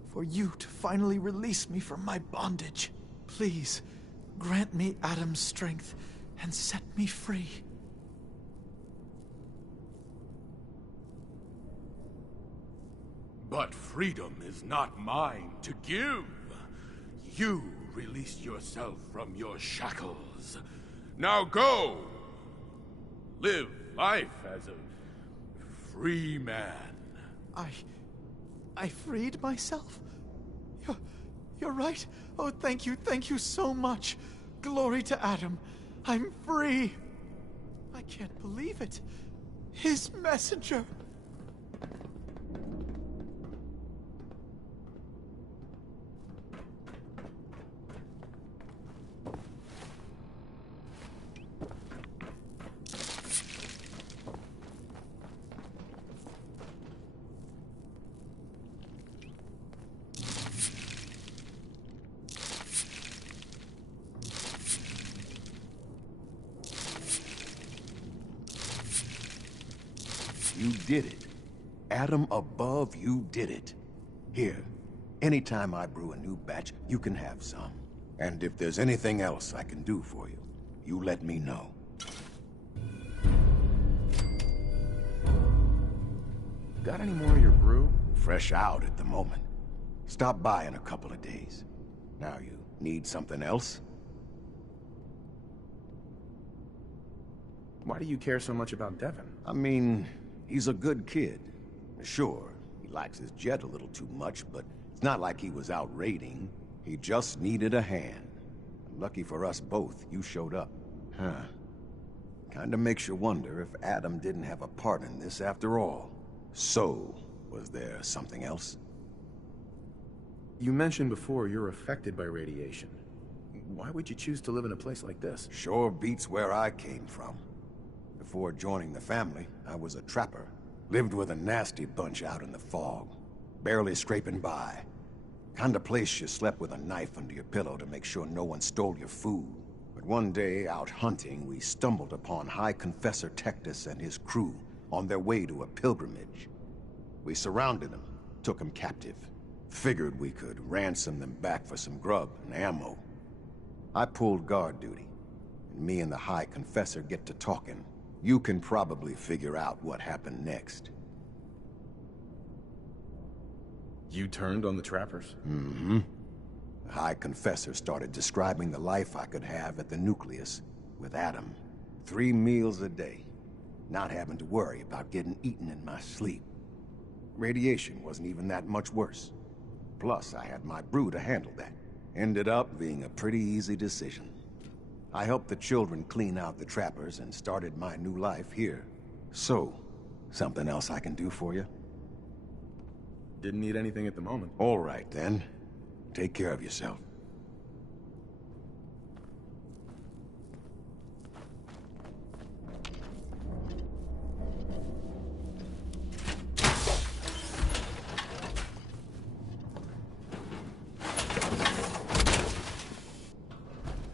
for you to finally release me from my bondage. Please, grant me Adam's strength and set me free. But freedom is not mine to give. You released yourself from your shackles. Now go! Live life as a free man. I freed myself? You're right. Oh, thank you so much. Glory to Adam. I'm free. I can't believe it. His messenger. You did it. Adam above, you did it. Here, anytime I brew a new batch, you can have some. And if there's anything else I can do for you, you let me know. Got any more of your brew? Fresh out at the moment. Stop by in a couple of days. Now you need something else? Why do you care so much about Devin? I mean, he's a good kid. Sure, he likes his jet a little too much, but it's not like he was out raiding. He just needed a hand. Lucky for us both, you showed up. Huh. Kinda makes you wonder if Adam didn't have a part in this after all. So, was there something else? You mentioned before you're affected by radiation. Why would you choose to live in a place like this? Sure beats where I came from. Before joining the family, I was a trapper. Lived with a nasty bunch out in the fog. Barely scraping by. Kind of place you slept with a knife under your pillow to make sure no one stole your food. But one day, out hunting, we stumbled upon High Confessor Tectus and his crew on their way to a pilgrimage. We surrounded them, took them captive. Figured we could ransom them back for some grub and ammo. I pulled guard duty, and me and the High Confessor get to talking. You can probably figure out what happened next. You turned on the trappers? Mm-hmm. The High Confessor started describing the life I could have at the nucleus with Adam. 3 meals a day, not having to worry about getting eaten in my sleep. Radiation wasn't even that much worse. Plus, I had my brew to handle that. Ended up being a pretty easy decision. I helped the children clean out the trappers and started my new life here. So, something else I can do for you? Didn't need anything at the moment. All right, then. Take care of yourself.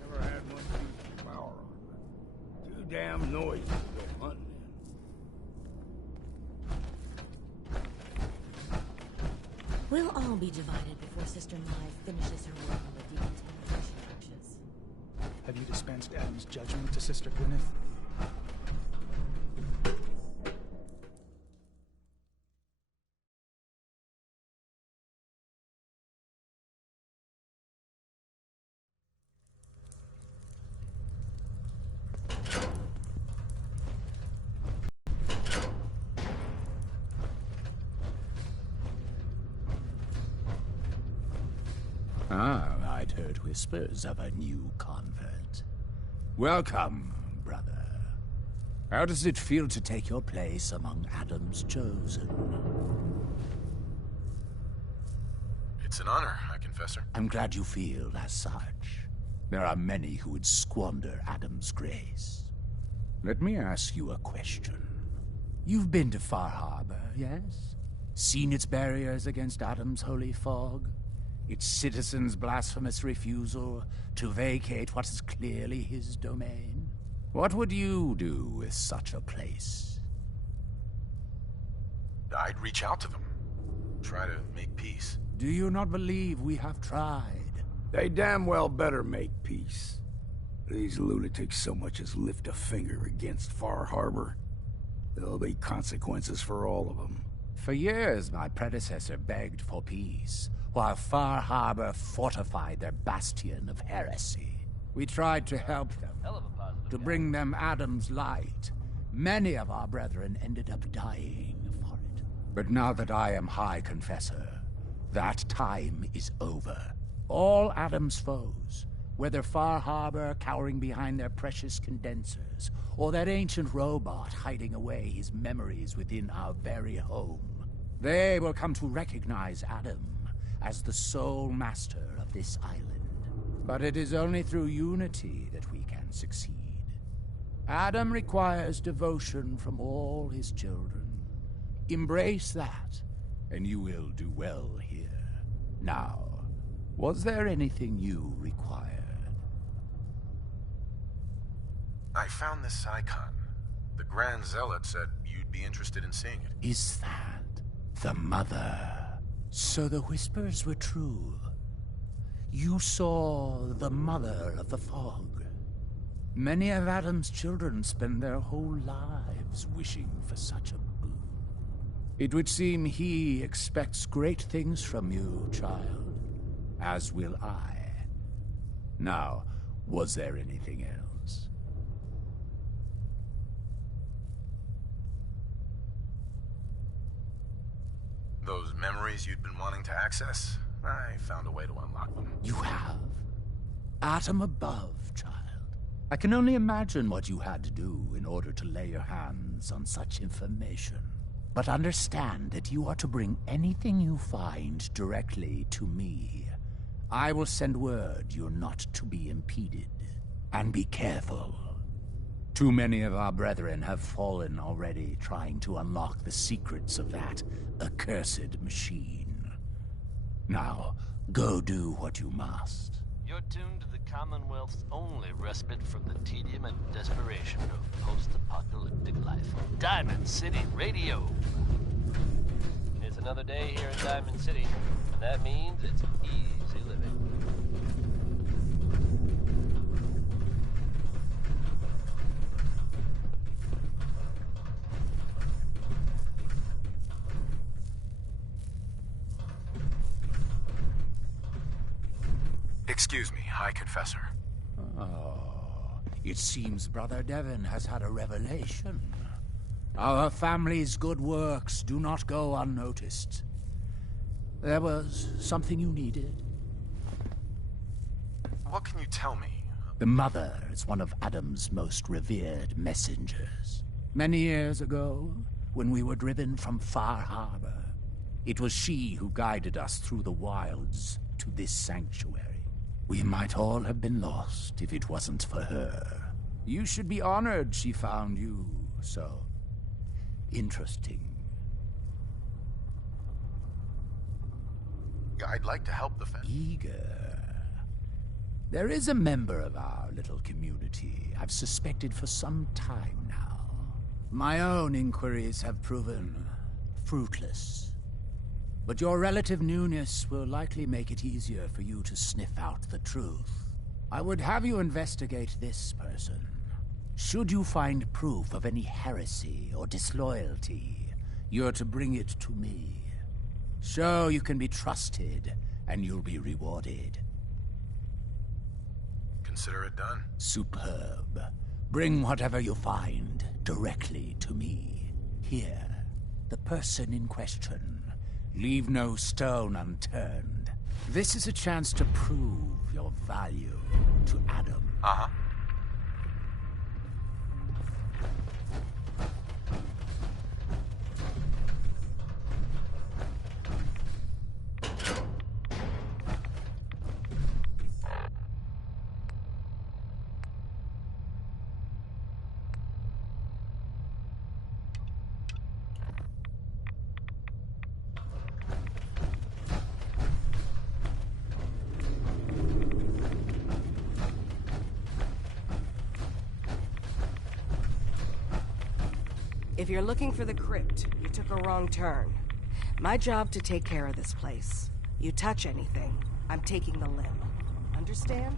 Never had one use power on it. Too damn noisy to go hunting in. We'll all be divided before Sister Nye finishes her work on the decontamination hatches. Have you dispensed Adam's judgment to Sister Gwyneth? Ah, I'd heard whispers of a new convert. Welcome, brother. How does it feel to take your place among Adam's chosen? It's an honor, High Confessor. I'm glad you feel as such. There are many who would squander Adam's grace. Let me ask you a question. You've been to Far Harbor, yes? Seen its barriers against Adam's holy fog? Its citizens' blasphemous refusal to vacate what is clearly his domain? What would you do with such a place? I'd reach out to them. Try to make peace. Do you not believe we have tried? They damn well better make peace. These lunatics so much as lift a finger against Far Harbor. There'll be consequences for all of them. For years, my predecessor begged for peace, while Far Harbor fortified their bastion of heresy. We tried to help them, to bring them Adam's light. Many of our brethren ended up dying for it. But now that I am High Confessor, that time is over. All Adam's foes, whether Far Harbor cowering behind their precious condensers, or that ancient robot hiding away his memories within our very home, they will come to recognize Adam as the sole master of this island. But it is only through unity that we can succeed. Adam requires devotion from all his children. Embrace that, and you will do well here. Now, was there anything you required? I found this icon. The Grand Zealot said you'd be interested in seeing it. Is that the Mother? So the whispers were true. You saw the Mother of the Fog. Many of Adam's children spend their whole lives wishing for such a boon. It would seem he expects great things from you, child, as will I. Now, was there anything else? Those memories you'd been wanting to access? I found a way to unlock them. You have? Atom above, child. I can only imagine what you had to do in order to lay your hands on such information. But understand that you are to bring anything you find directly to me. I will send word you're not to be impeded. And be careful. Too many of our brethren have fallen already trying to unlock the secrets of that accursed machine. Now, Go do what you must. You're tuned to the Commonwealth's only respite from the tedium and desperation of post-apocalyptic life. Diamond City Radio. It's another day here in Diamond City, and that means it's easy living. Excuse me, High Confessor. Oh, it seems Brother Devon has had a revelation. Our family's good works do not go unnoticed. There was something you needed. What can you tell me? The Mother is one of Adam's most revered messengers. Many years ago, when we were driven from Far Harbor, it was she who guided us through the wilds to this sanctuary. We might all have been lost if it wasn't for her. You should be honored she found you so interesting. I'd like to help the family. Eager. There is a member of our little community I've suspected for some time now. My own inquiries have proven fruitless. But your relative newness will likely make it easier for you to sniff out the truth. I would have you investigate this person. Should you find proof of any heresy or disloyalty, you're to bring it to me. Show you can be trusted, and you'll be rewarded. Consider it done. Superb. Bring whatever you find directly to me. Here, the person in question. Leave no stone unturned. This is a chance to prove your value to Adam. Uh-huh. If you're looking for the crypt, you took a wrong turn. My job to take care of this place. You touch anything, I'm taking the limb. Understand?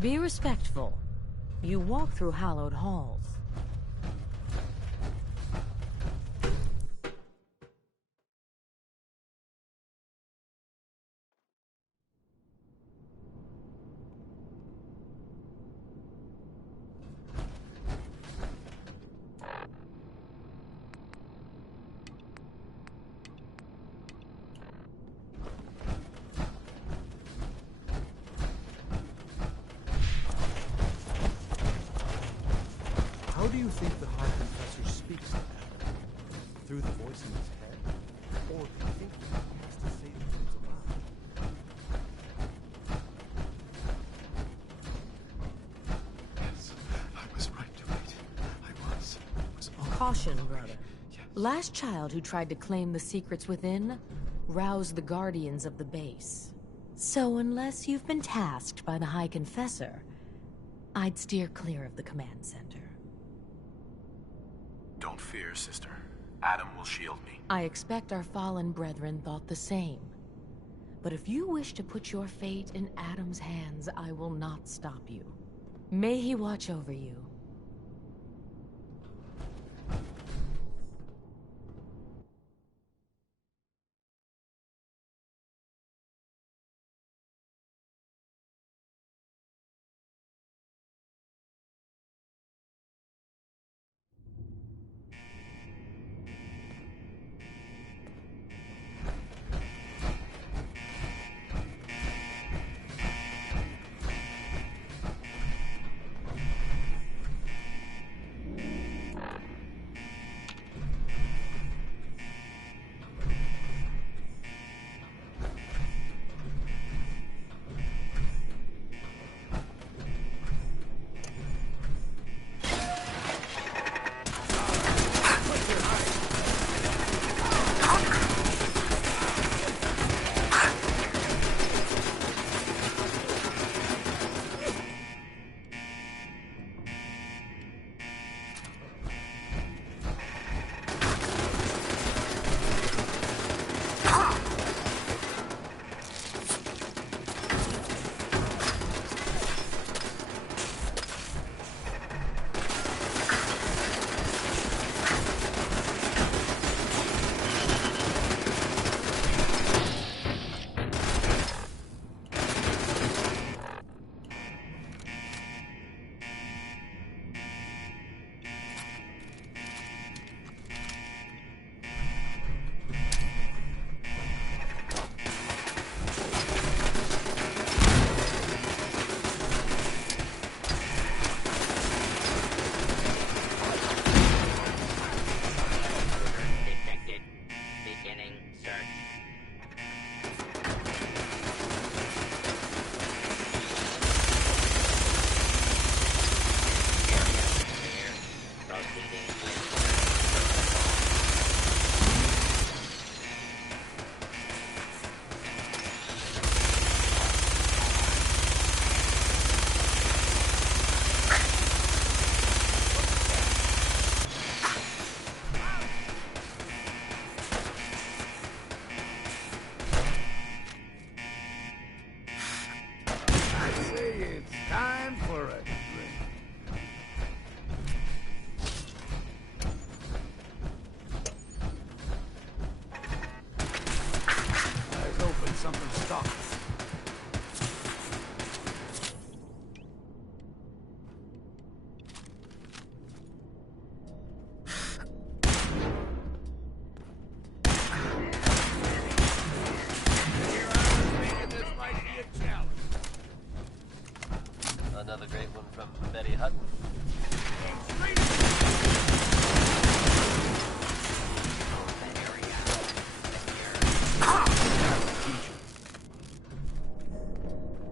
Be respectful. You walk through hallowed halls. you think the High Confessor speaks to Adam? Through the voice in his head? Or do you think he has to say the things aloud? Yes, I was right to wait. I was Caution, brother. Last child who tried to claim the secrets within roused the guardians of the base. So unless you've been tasked by the High Confessor, I'd steer clear of the command center. Don't fear, sister. Adam will shield me. I expect our fallen brethren thought the same. But if you wish to put your fate in Adam's hands, I will not stop you. May he watch over you. Another great one from Betty Hutton.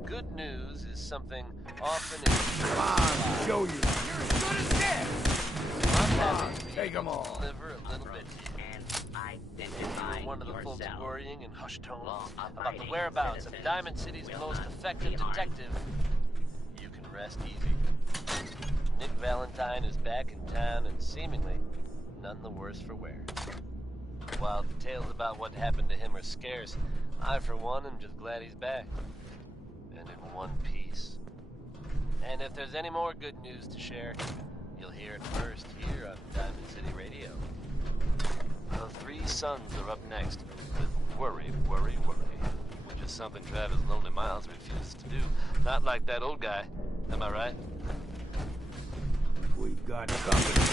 Good news is something often is... Come on, show you. You're as good as dead. Come on, take them all. Deliver a little bit. One of the folks worrying in hushed tones about the whereabouts of Diamond City's most effective detective. You can rest easy. Nick Valentine is back in town and seemingly none the worse for wear. While tales about what happened to him are scarce, I for one am just glad he's back. And in one piece. And if there's any more good news to share, you'll hear it first here on Diamond City Radio. The Three Sons are up next with Worry, Worry, Worry, which is something Travis Lonely Miles refuses to do. Not like that old guy. Am I right? We've got company.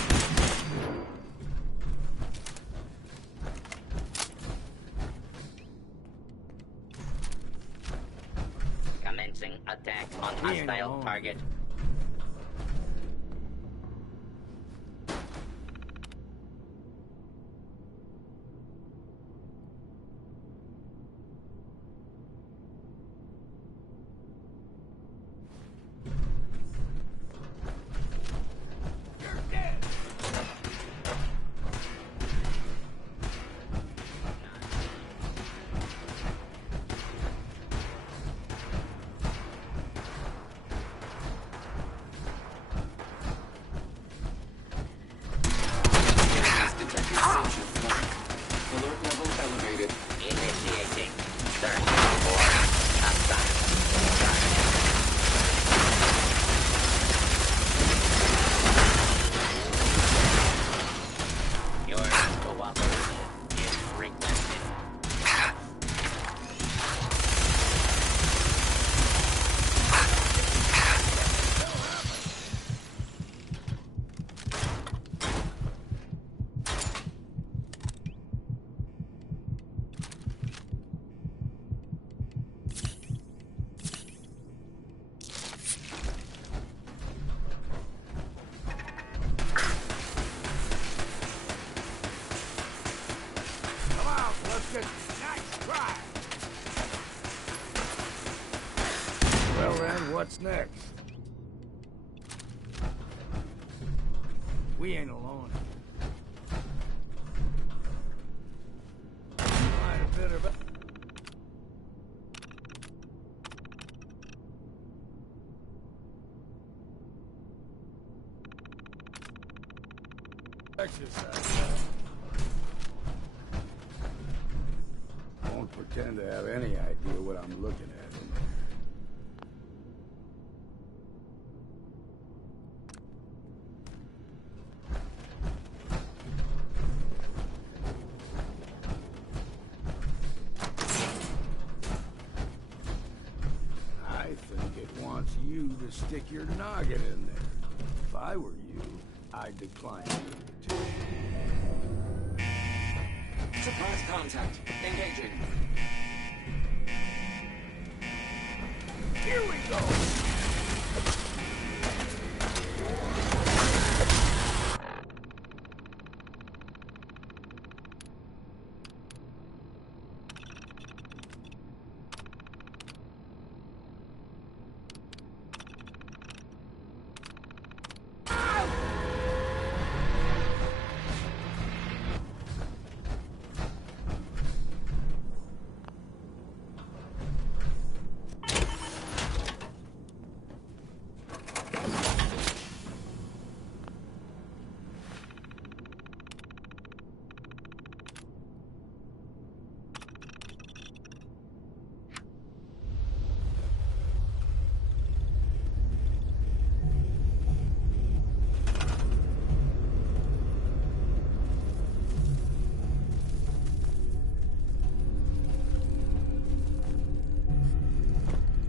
Commencing attack on hostile target. Nice try! Well then, what's next? We ain't alone. Find a bit of exercise. Won't pretend to have any idea what I'm looking at in there. I think it wants you to stick your noggin in there. If I were you, I'd decline the invitation. Surprise contact. Engaging. Here we go!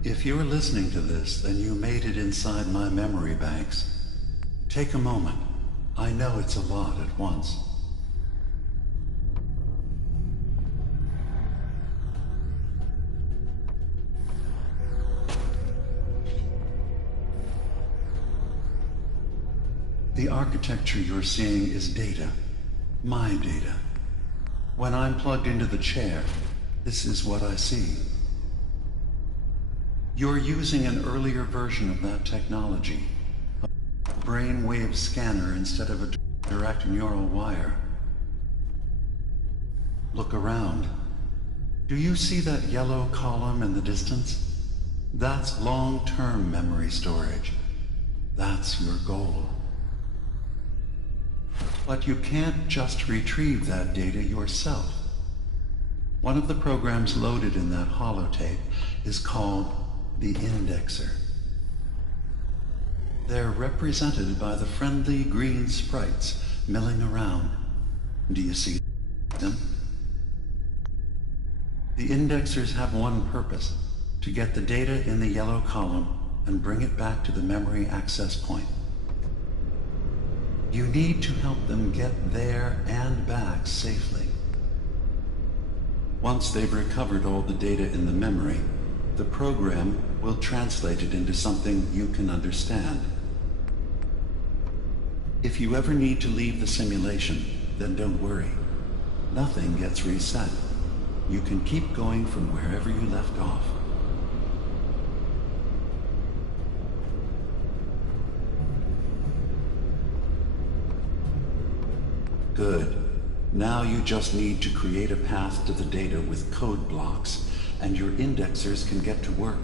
If you're listening to this, then you made it inside my memory banks. Take a moment. I know it's a lot at once. The architecture you're seeing is data. My data. When I'm plugged into the chair, this is what I see. You're using an earlier version of that technology. A brainwave scanner instead of a direct neural wire. Look around. Do you see that yellow column in the distance? That's long-term memory storage. That's your goal. But you can't just retrieve that data yourself. One of the programs loaded in that holotape is called the Indexer. They're represented by the friendly green sprites milling around. Do you see them? The Indexers have one purpose: to get the data in the yellow column and bring it back to the memory access point. You need to help them get there and back safely. Once they've recovered all the data in the memory, the program will translate it into something you can understand. If you ever need to leave the simulation, then don't worry. Nothing gets reset. You can keep going from wherever you left off. Good. Now you just need to create a path to the data with code blocks, and your indexers can get to work.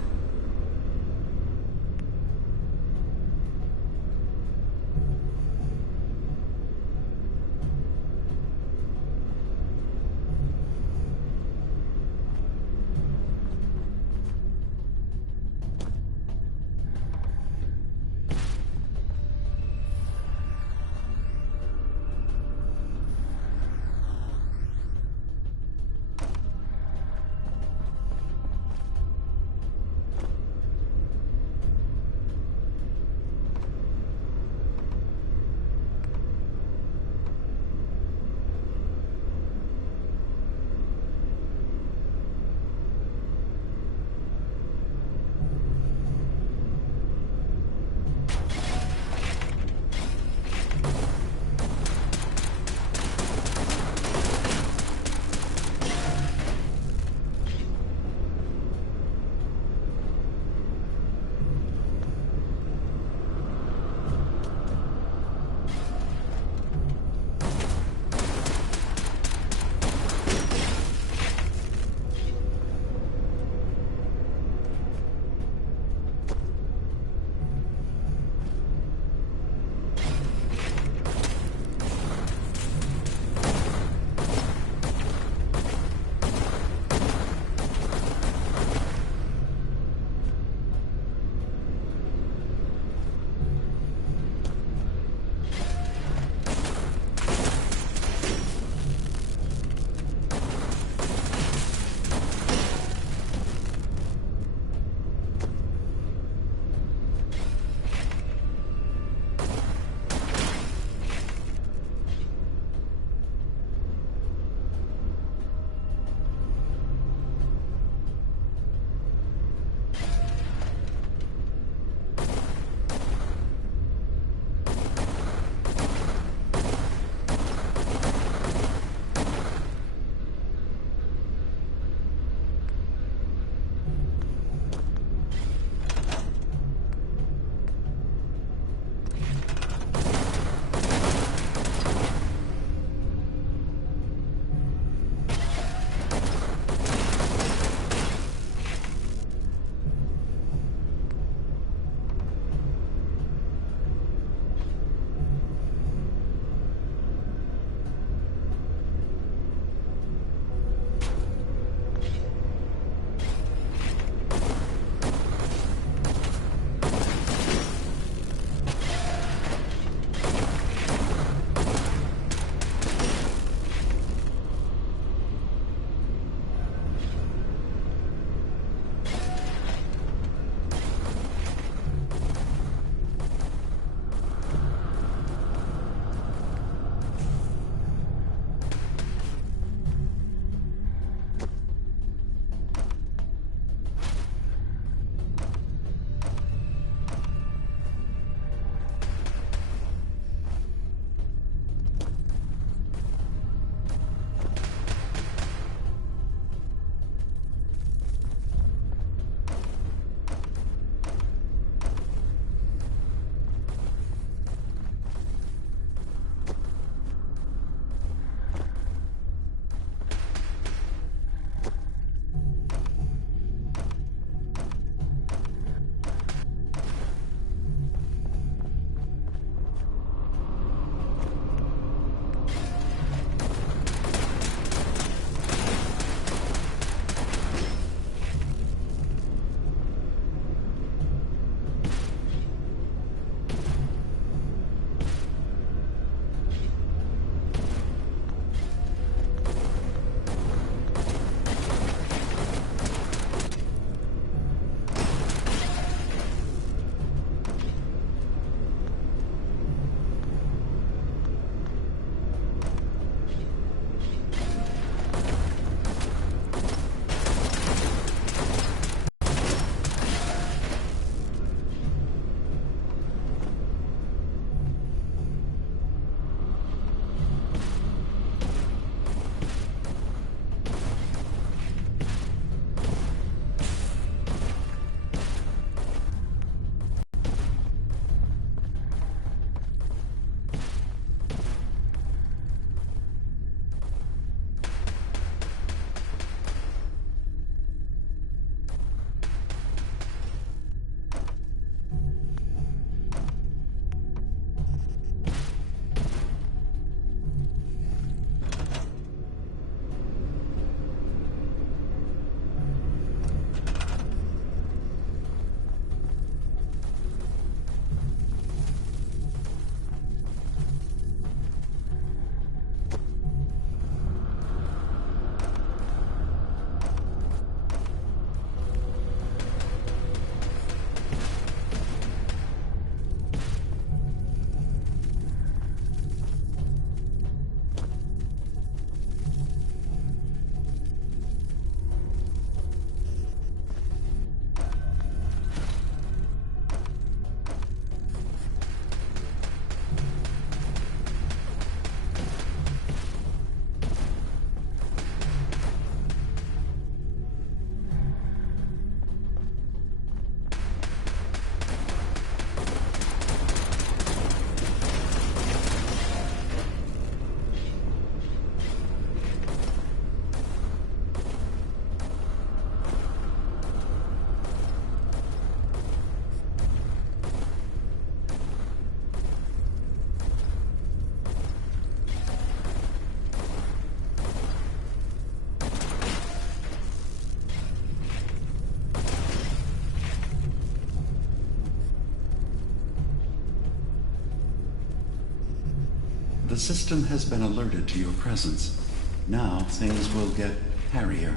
The system has been alerted to your presence. Now things will get hairier.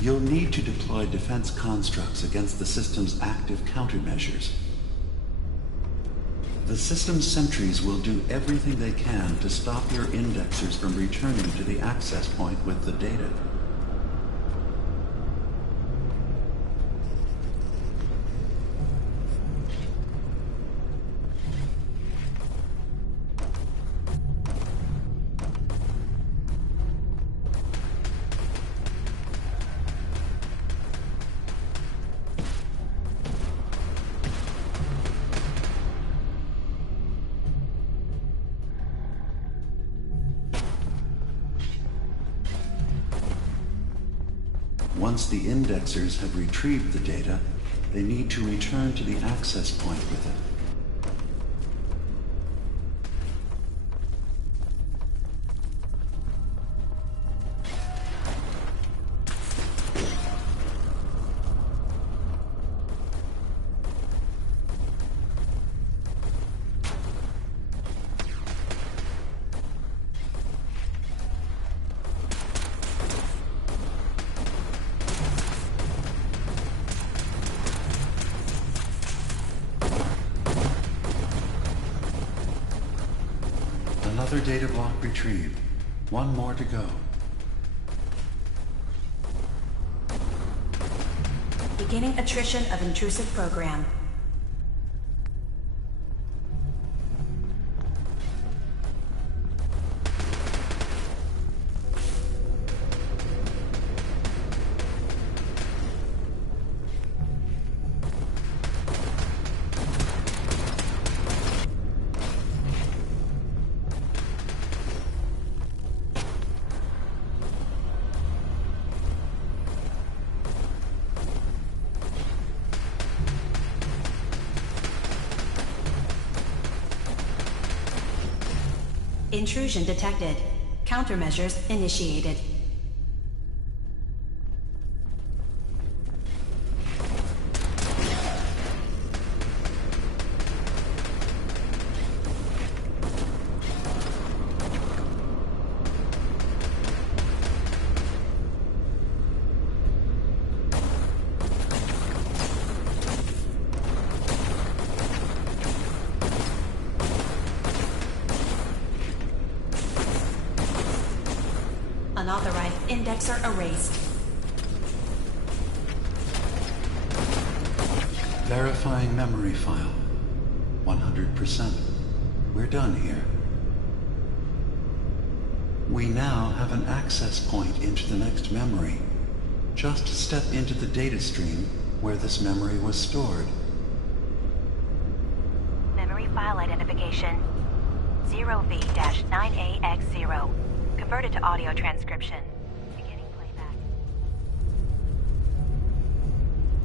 You'll need to deploy defense constructs against the system's active countermeasures. The system's sentries will do everything they can to stop your indexers from returning to the access point with the data. Once the indexers have retrieved the data, they need to return to the access point with it. Another data block retrieved. One more to go. Beginning attrition of intrusive program. Intrusion detected. Countermeasures initiated. Unauthorized indexer erased. Verifying memory file. 100%. We're done here. We now have an access point into the next memory. Just step into the data stream where this memory was stored. Memory file identification 0V-9AX0. Converted to audio transcription. Beginning playback.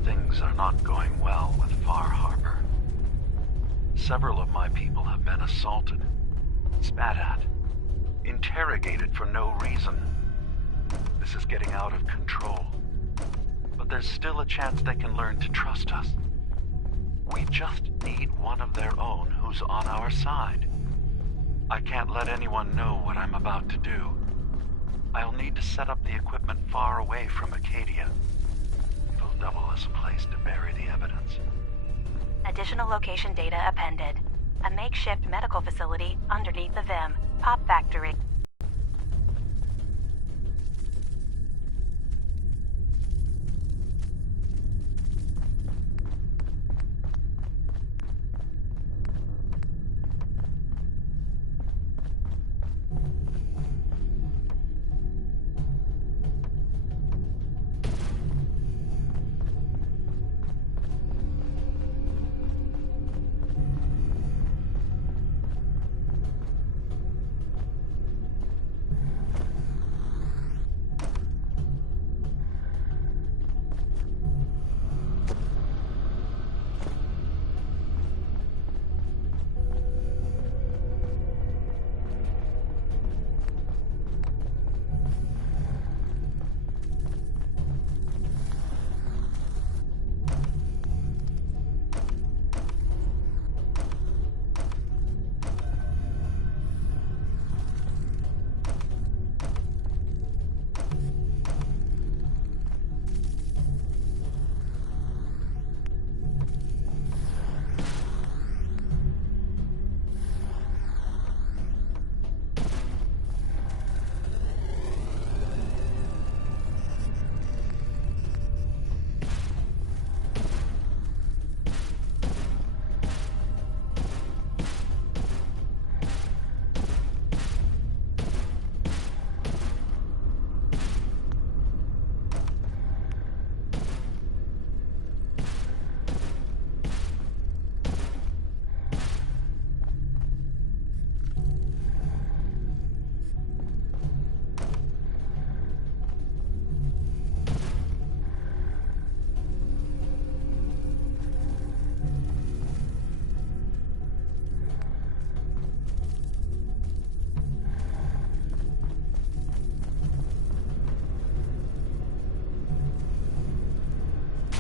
Things are not going well with Far Harbor. Several of my people have been assaulted, spat at, interrogated for no reason. This is getting out of control. But there's still a chance they can learn to trust us. We just need one of their own who's on our side. I can't let anyone know what I'm about to do. I'll need to set up the equipment far away from Acadia. It'll double as a place to bury the evidence. Additional location data appended. A makeshift medical facility underneath the VIM. Pop factory.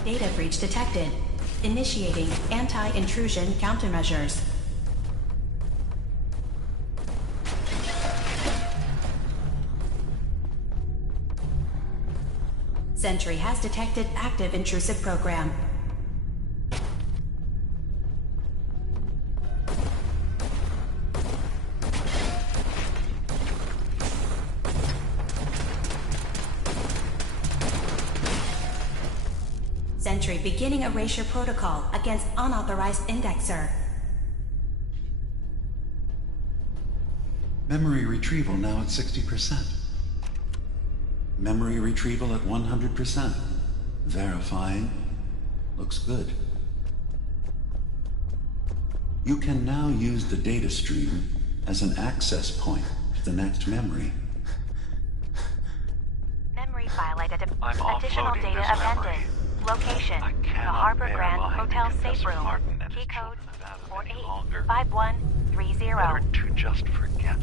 Data breach detected. Initiating anti-intrusion countermeasures. Sentry has detected active intrusive program. Sentry beginning erasure protocol against unauthorized indexer. Memory retrieval now at 60%. Memory retrieval at 100%. Verifying. Looks good. You can now use the data stream as an access point to the next memory. Memory file identified. I'm Additional offloading data this appended. memory. Location: the Harbor Grand Hotel safe room. Key code 485130. Better to just forget.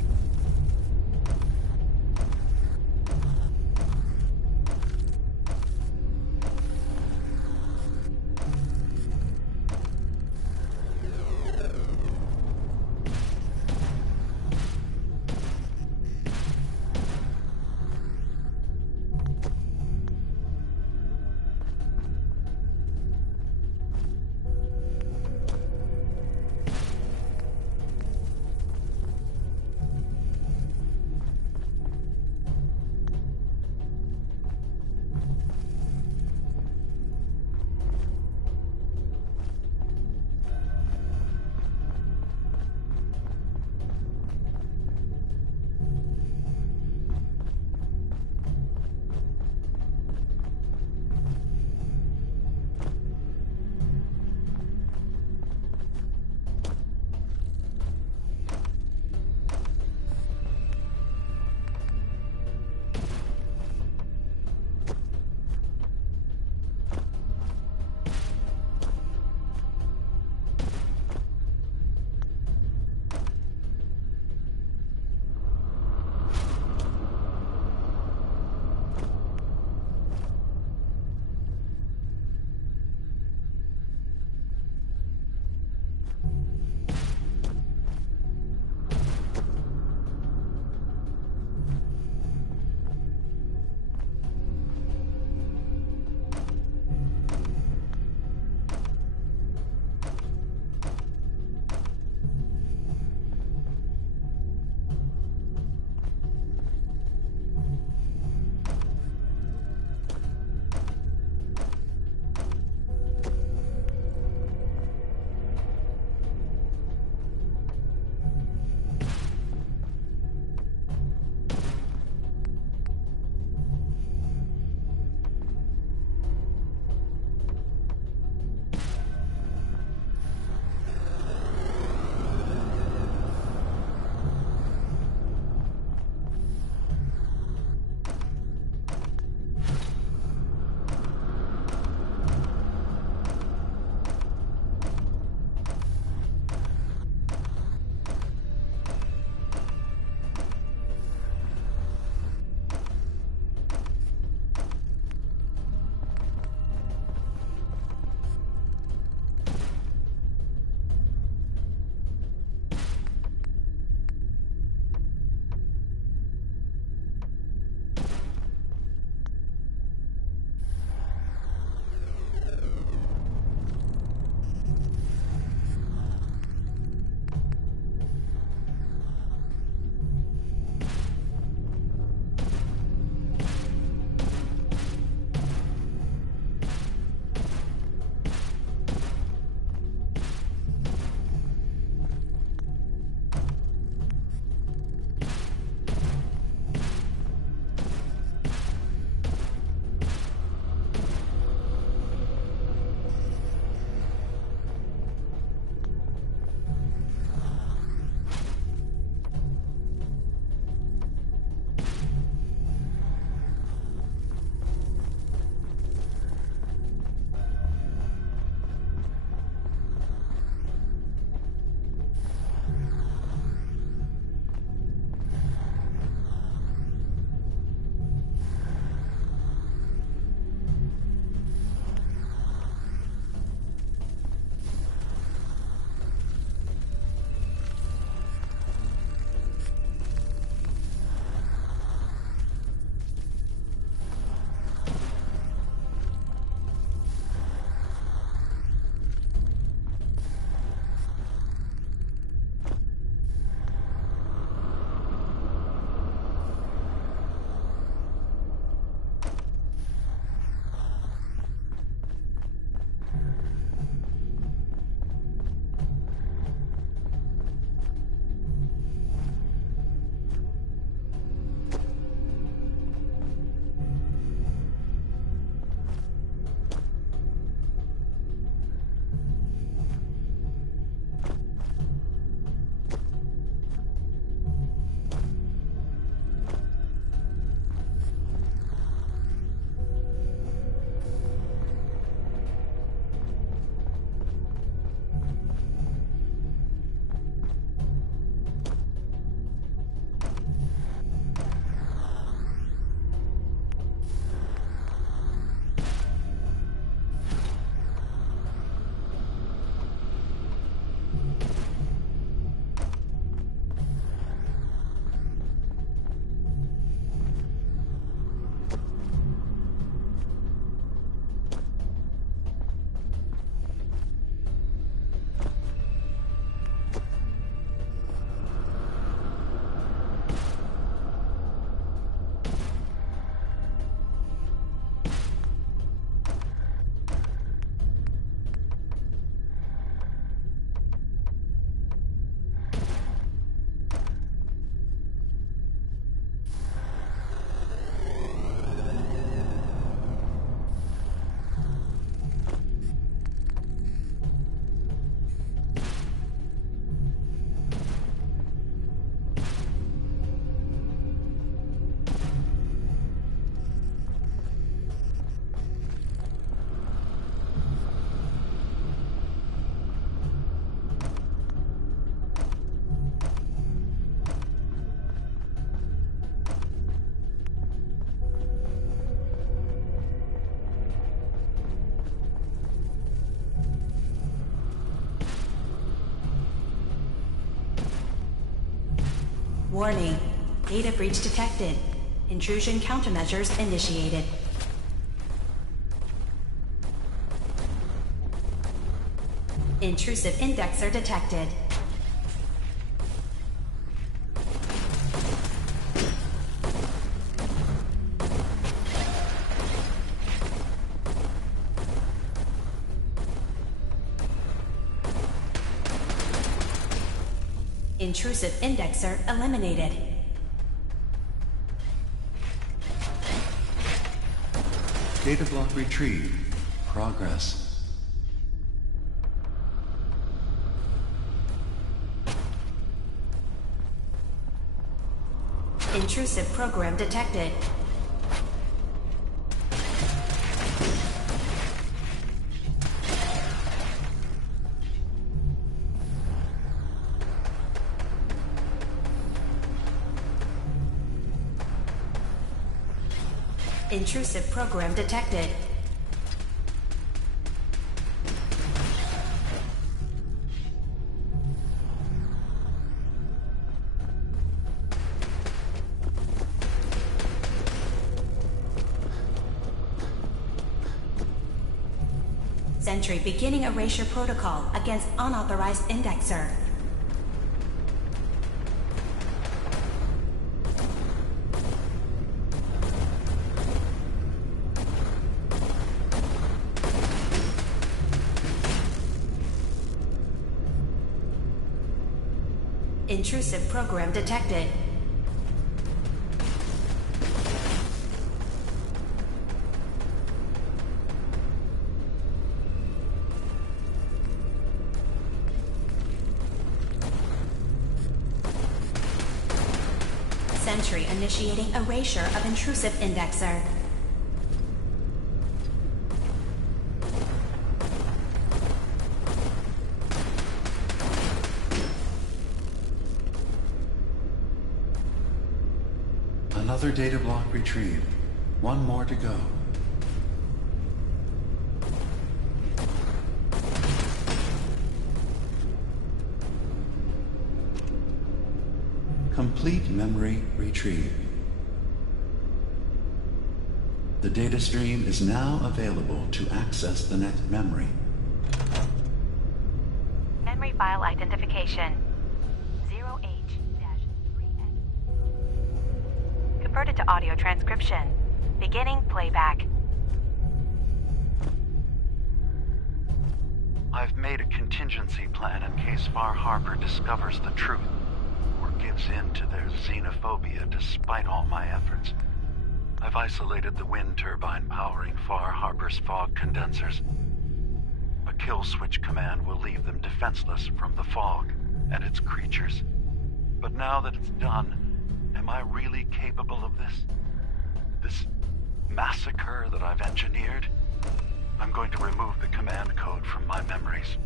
Warning. Data breach detected. Intrusion countermeasures initiated. Intrusive indexer detected. Intrusive indexer eliminated. Data block retrieved. Progress. Intrusive program detected. Intrusive program detected. Sentry beginning erasure protocol against unauthorized indexer. Intrusive program detected. Sentry initiating erasure of intrusive indexer. Another data block retrieved. One more to go. Complete memory retrieved. The data stream is now available to access the next memory. Memory file identification 0H-3X. Converted to audio transcription. Beginning playback. I've made a contingency plan in case Far Harbor discovers the truth or gives in to their xenophobia despite all my efforts. I've isolated the wind turbine powering Far Harbor's fog condensers. A kill switch command will leave them defenseless from the fog and its creatures. But now that it's done, am I really capable of this? This massacre that I've engineered? I'm going to remove the command code from my memories.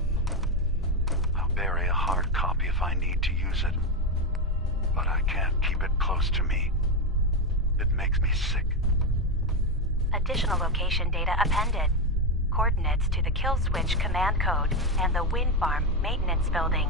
I'll bury a hard copy if I need to use it. But I can't keep it close to me. It makes me sick. Additional location data appended. Coordinates to the kill switch command code and the wind farm maintenance building.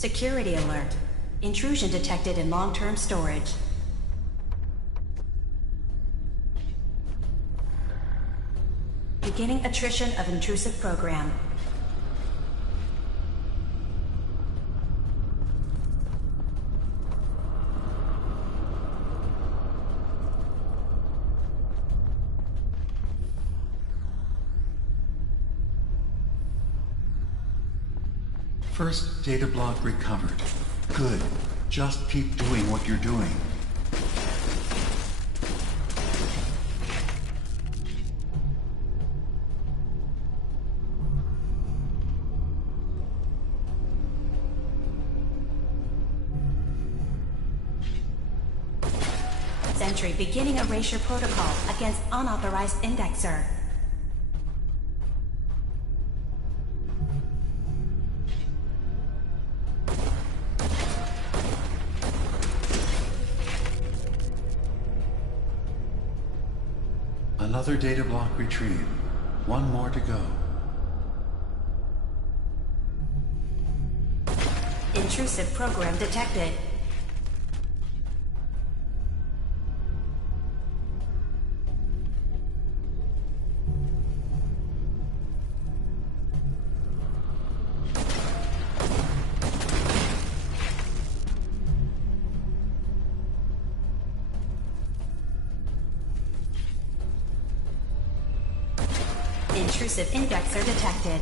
Security alert. Intrusion detected in long-term storage. Beginning attrition of intrusive program. First data block recovered. Good. Just keep doing what you're doing. Sentry beginning erasure protocol against unauthorized indexer. Another data block retrieved. One more to go. Intrusive program detected. Intrusive indexer detected.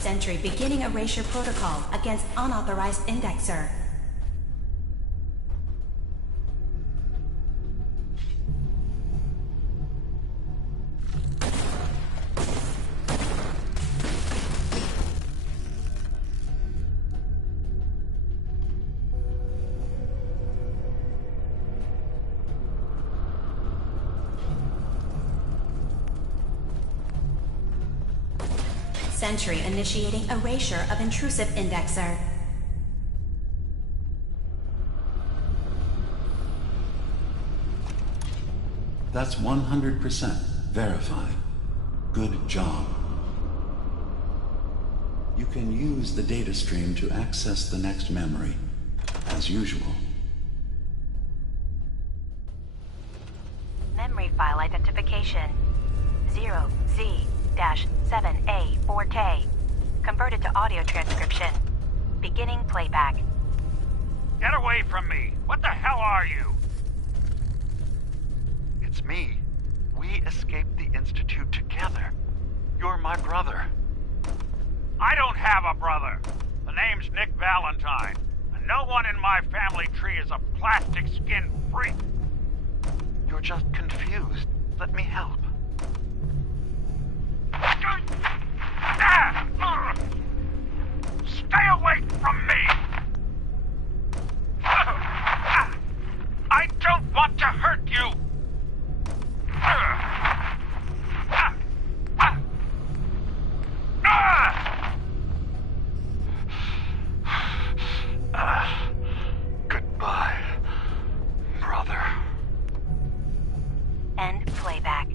Sentry beginning erasure protocol against unauthorized indexer. Sentry initiating erasure of intrusive indexer. That's 100% verified. Good job. You can use the data stream to access the next memory, as usual. Memory file identification 0Z-7A4K. Converted to audio transcription. Beginning playback. Get away from me! What the hell are you? It's me. We escaped the Institute together. You're my brother. I don't have a brother. The name's Nick Valentine. And no one in my family tree is a plastic skin freak. You're just confused. Let me help. Stay away from me! I don't want to hurt you! Goodbye, brother. End playback.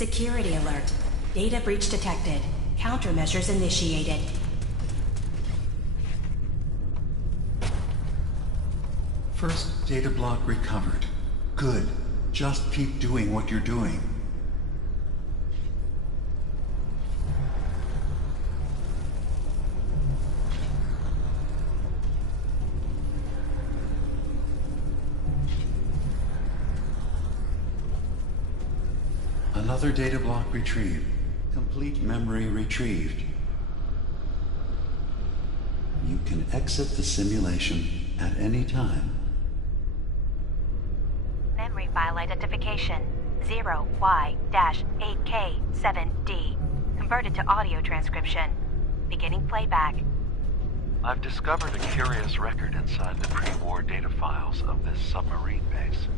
Security alert. Data breach detected. Countermeasures initiated. First data block recovered. Good. Just keep doing what you're doing. Another data block retrieved. Complete memory retrieved. You can exit the simulation at any time. Memory file identification 0Y-8K7D. Converted to audio transcription. Beginning playback. I've discovered a curious record inside the pre-war data files of this submarine base.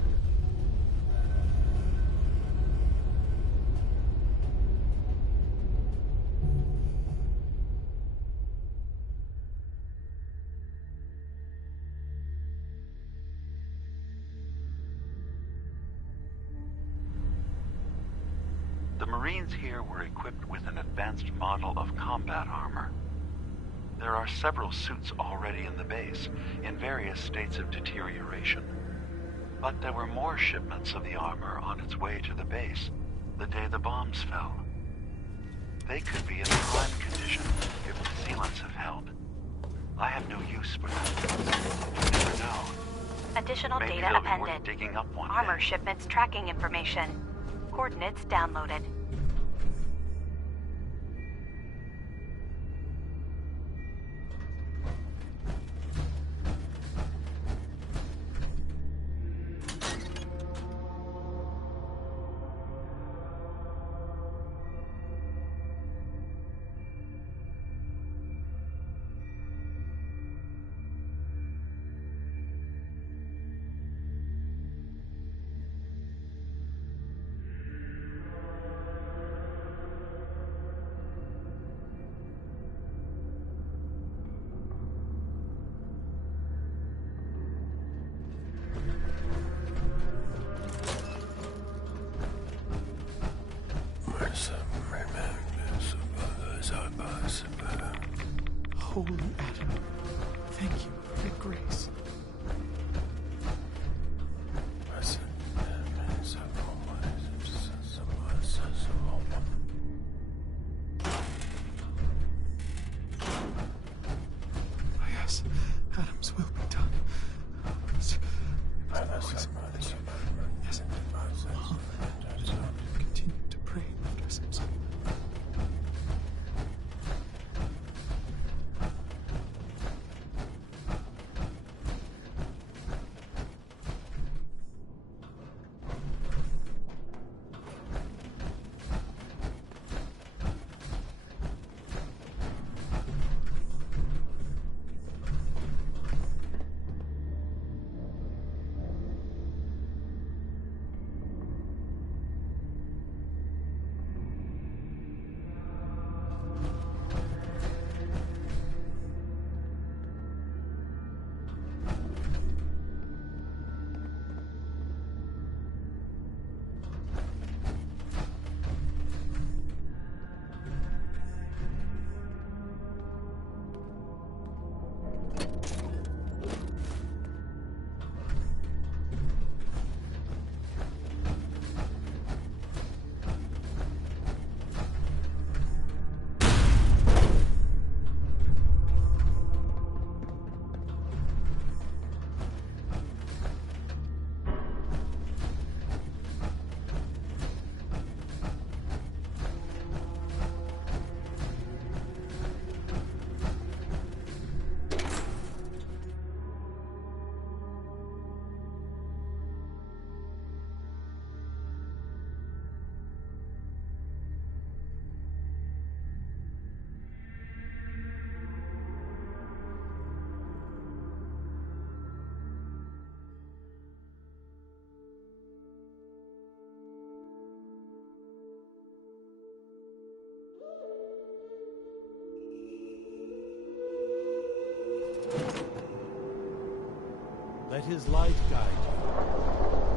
The Marines here were equipped with an advanced model of combat armor. There are several suits already in the base, in various states of deterioration. But there were more shipments of the armor on its way to the base the day the bombs fell. They could be in prime condition if the sealants have held. I have no use for them. You never know. Additional Maybe data they'll be worth appended. digging up one Armor day. shipments tracking information. Coordinates downloaded. Holy Adam, thank you for your grace. Yes, Adam's will be done. Please, always. Yes, Mom, continue to pray for us. Let his light guide you.